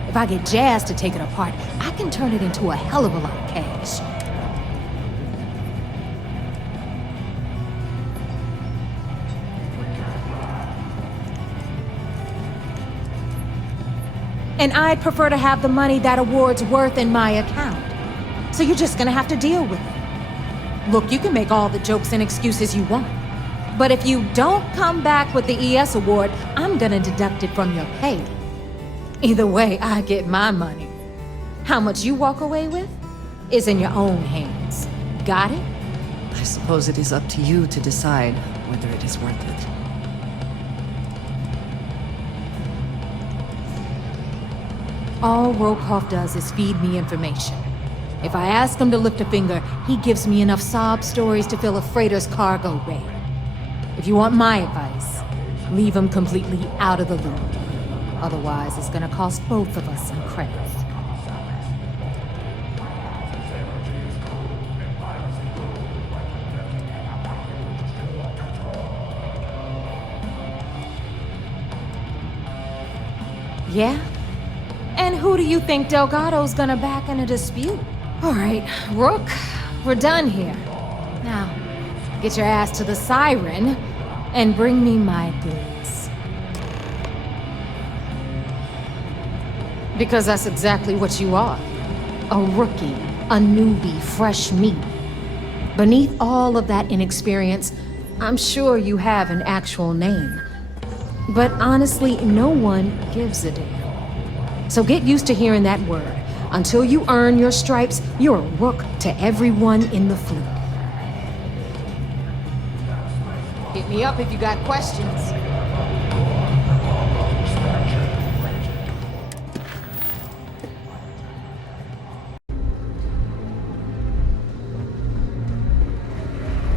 If I get Jazz to take it apart, I can turn it into a hell of a lot of cash. And I'd prefer to have the money that award's worth in my account. So you're just gonna have to deal with it. Look, you can make all the jokes and excuses you want. But if you don't come back with the ES award, I'm gonna deduct it from your pay. Either way, I get my money. How much you walk away with is in your own hands. Got it? I suppose it is up to you to decide whether it is worth it. All Rokov does is feed me information. If I ask him to lift a finger, he gives me enough sob stories to fill a freighter's cargo bay. If you want my advice, leave him completely out of the loop. Otherwise, it's gonna cost both of us some credits. Yeah? And who do you think Delgado's gonna back in a dispute? All right, Rook, we're done here. Now, get your ass to the Siren and bring me my goods. Because that's exactly what you are. A rookie, a newbie, fresh meat. Beneath all of that inexperience, I'm sure you have an actual name. But honestly, no one gives a damn. So get used to hearing that word. Until you earn your stripes, you're a rook to everyone in the fleet. Hit me up if you got questions.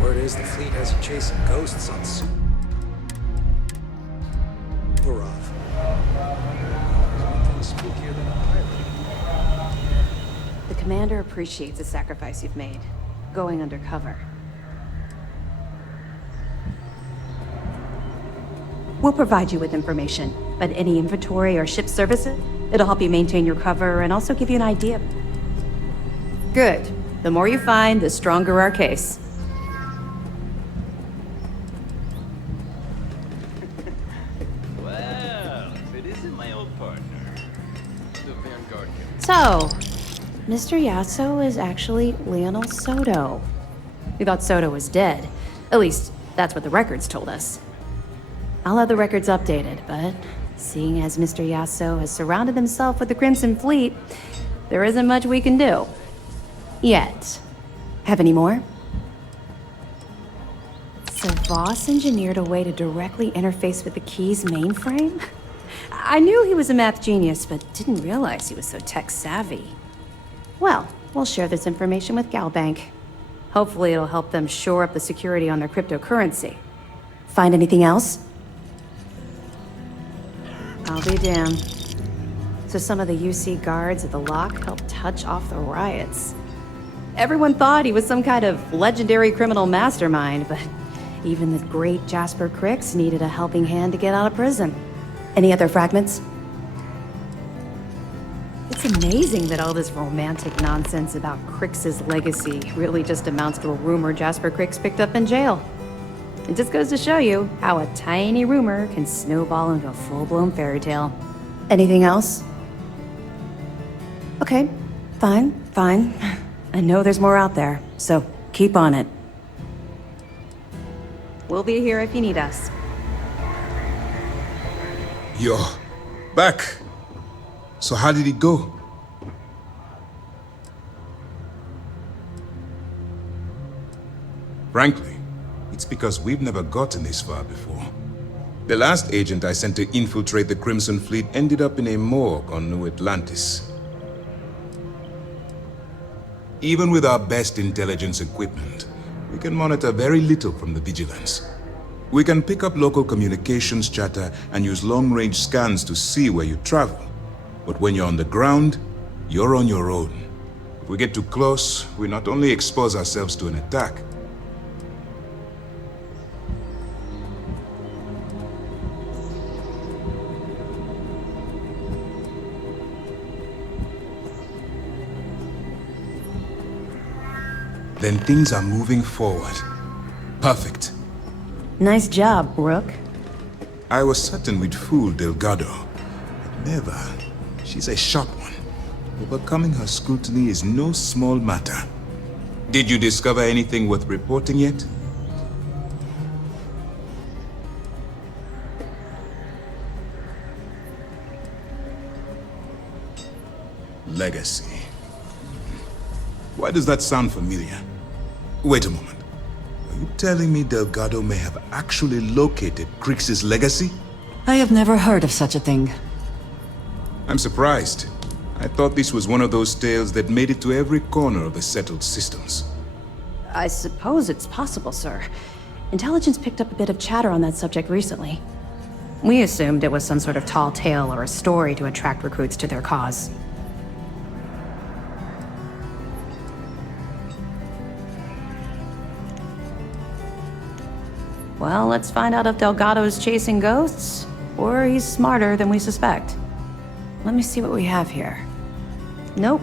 Word is the fleet has you chasing ghosts on sea. We're off. Spookier than a pirate. The commander appreciates the sacrifice you've made, going undercover. We'll provide you with information, but any inventory or ship services, it'll help you maintain your cover and also give you an idea. Good. The more you find, the stronger our case. My old partner, the Vanguard. So, Mr. Yasso is actually Lionel Soto. We thought Soto was dead. At least, that's what the records told us. I'll have the records updated, but seeing as Mr. Yasso has surrounded himself with the Crimson Fleet, there isn't much we can do. Yet. Have any more? So Voss engineered a way to directly interface with the Key's mainframe? I knew he was a math genius, but didn't realize he was so tech-savvy. Well, we'll share this information with GalBank. Hopefully it'll help them shore up the security on their cryptocurrency. Find anything else? I'll be damned. So some of the UC guards at the lock helped touch off the riots. Everyone thought he was some kind of legendary criminal mastermind, but even the great Jasper Kryx needed a helping hand to get out of prison. Any other fragments? It's amazing that all this romantic nonsense about Kryx's legacy really just amounts to a rumor Jasper Kryx picked up in jail. It just goes to show you how a tiny rumor can snowball into a full-blown fairy tale. Anything else? Okay, fine. I know there's more out there, so keep on it. We'll be here if you need us. You're back. So how did it go? Frankly, it's because we've never gotten this far before. The last agent I sent to infiltrate the Crimson Fleet ended up in a morgue on New Atlantis. Even with our best intelligence equipment, we can monitor very little from the vigilance. We can pick up local communications chatter and use long-range scans to see where you travel. But when you're on the ground, you're on your own. If we get too close, we not only expose ourselves to an attack. Then things are moving forward. Perfect. Nice job, Rook. I was certain we'd fool Delgado, but never. She's a sharp one. Overcoming her scrutiny is no small matter. Did you discover anything worth reporting yet? Legacy. Why does that sound familiar? Wait a moment. Are you telling me Delgado may have actually located Kryx's legacy? I have never heard of such a thing. I'm surprised. I thought this was one of those tales that made it to every corner of the settled systems. I suppose it's possible, sir. Intelligence picked up a bit of chatter on that subject recently. We assumed it was some sort of tall tale or a story to attract recruits to their cause. Well, let's find out if Delgado's chasing ghosts, or he's smarter than we suspect. Let me see what we have here. Nope.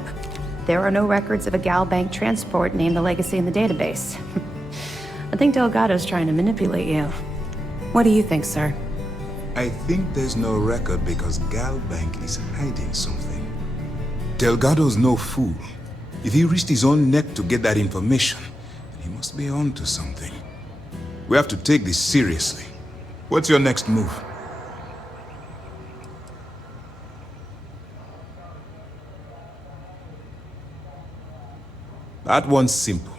There are no records of a GalBank transport named the Legacy in the database. I think Delgado's trying to manipulate you. What do you think, sir? I think there's no record because GalBank is hiding something. Delgado's no fool. If he risked his own neck to get that information, he must be on to something. We have to take this seriously. What's your next move? That one's simple.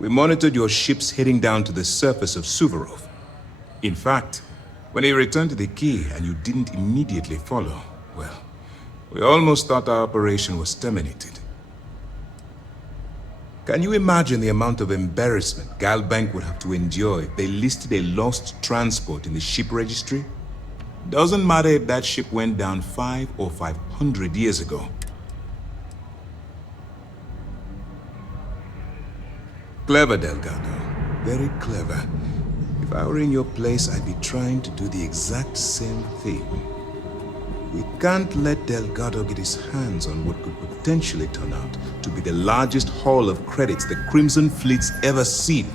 We monitored your ships heading down to the surface of Suvorov. In fact, when they returned to the key and you didn't immediately follow, well, we almost thought our operation was terminated. Can you imagine the amount of embarrassment GalBank would have to endure if they listed a lost transport in the ship registry? Doesn't matter if that ship went down 5 or 500 years ago. Clever, Delgado. Very clever. If I were in your place, I'd be trying to do the exact same thing. We can't let Delgado get his hands on what could potentially turn out to be the largest haul of credits the Crimson Fleet's ever seen.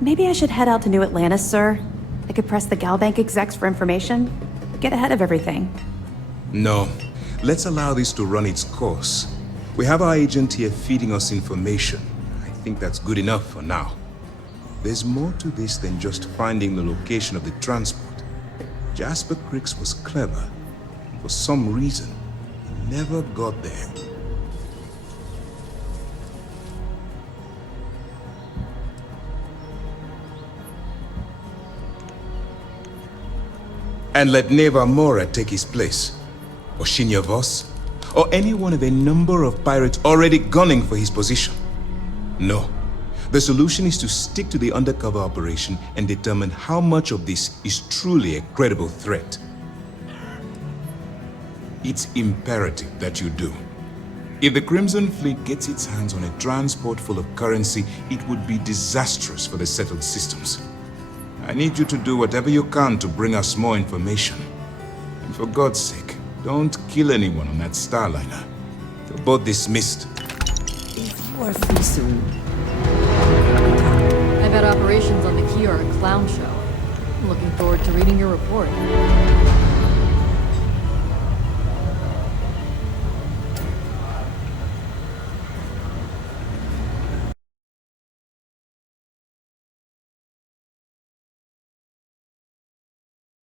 Maybe I should head out to New Atlantis, sir. I could press the GalBank execs for information. Get ahead of everything. No. Let's allow this to run its course. We have our agent here feeding us information. I think that's good enough for now. There's more to this than just finding the location of the transport. Jasper Kryx was clever. For some reason, he never got there. And let Neva Mora take his place. Or Shinya Voss. Or any one of a number of pirates already gunning for his position. No. The solution is to stick to the undercover operation and determine how much of this is truly a credible threat. It's imperative that you do. If the Crimson Fleet gets its hands on a transport full of currency, it would be disastrous for the settled systems. I need you to do whatever you can to bring us more information. And for God's sake, don't kill anyone on that Starliner. They're both dismissed. If you are free soon... I bet operations on the Key are a clown show. I'm looking forward to reading your report.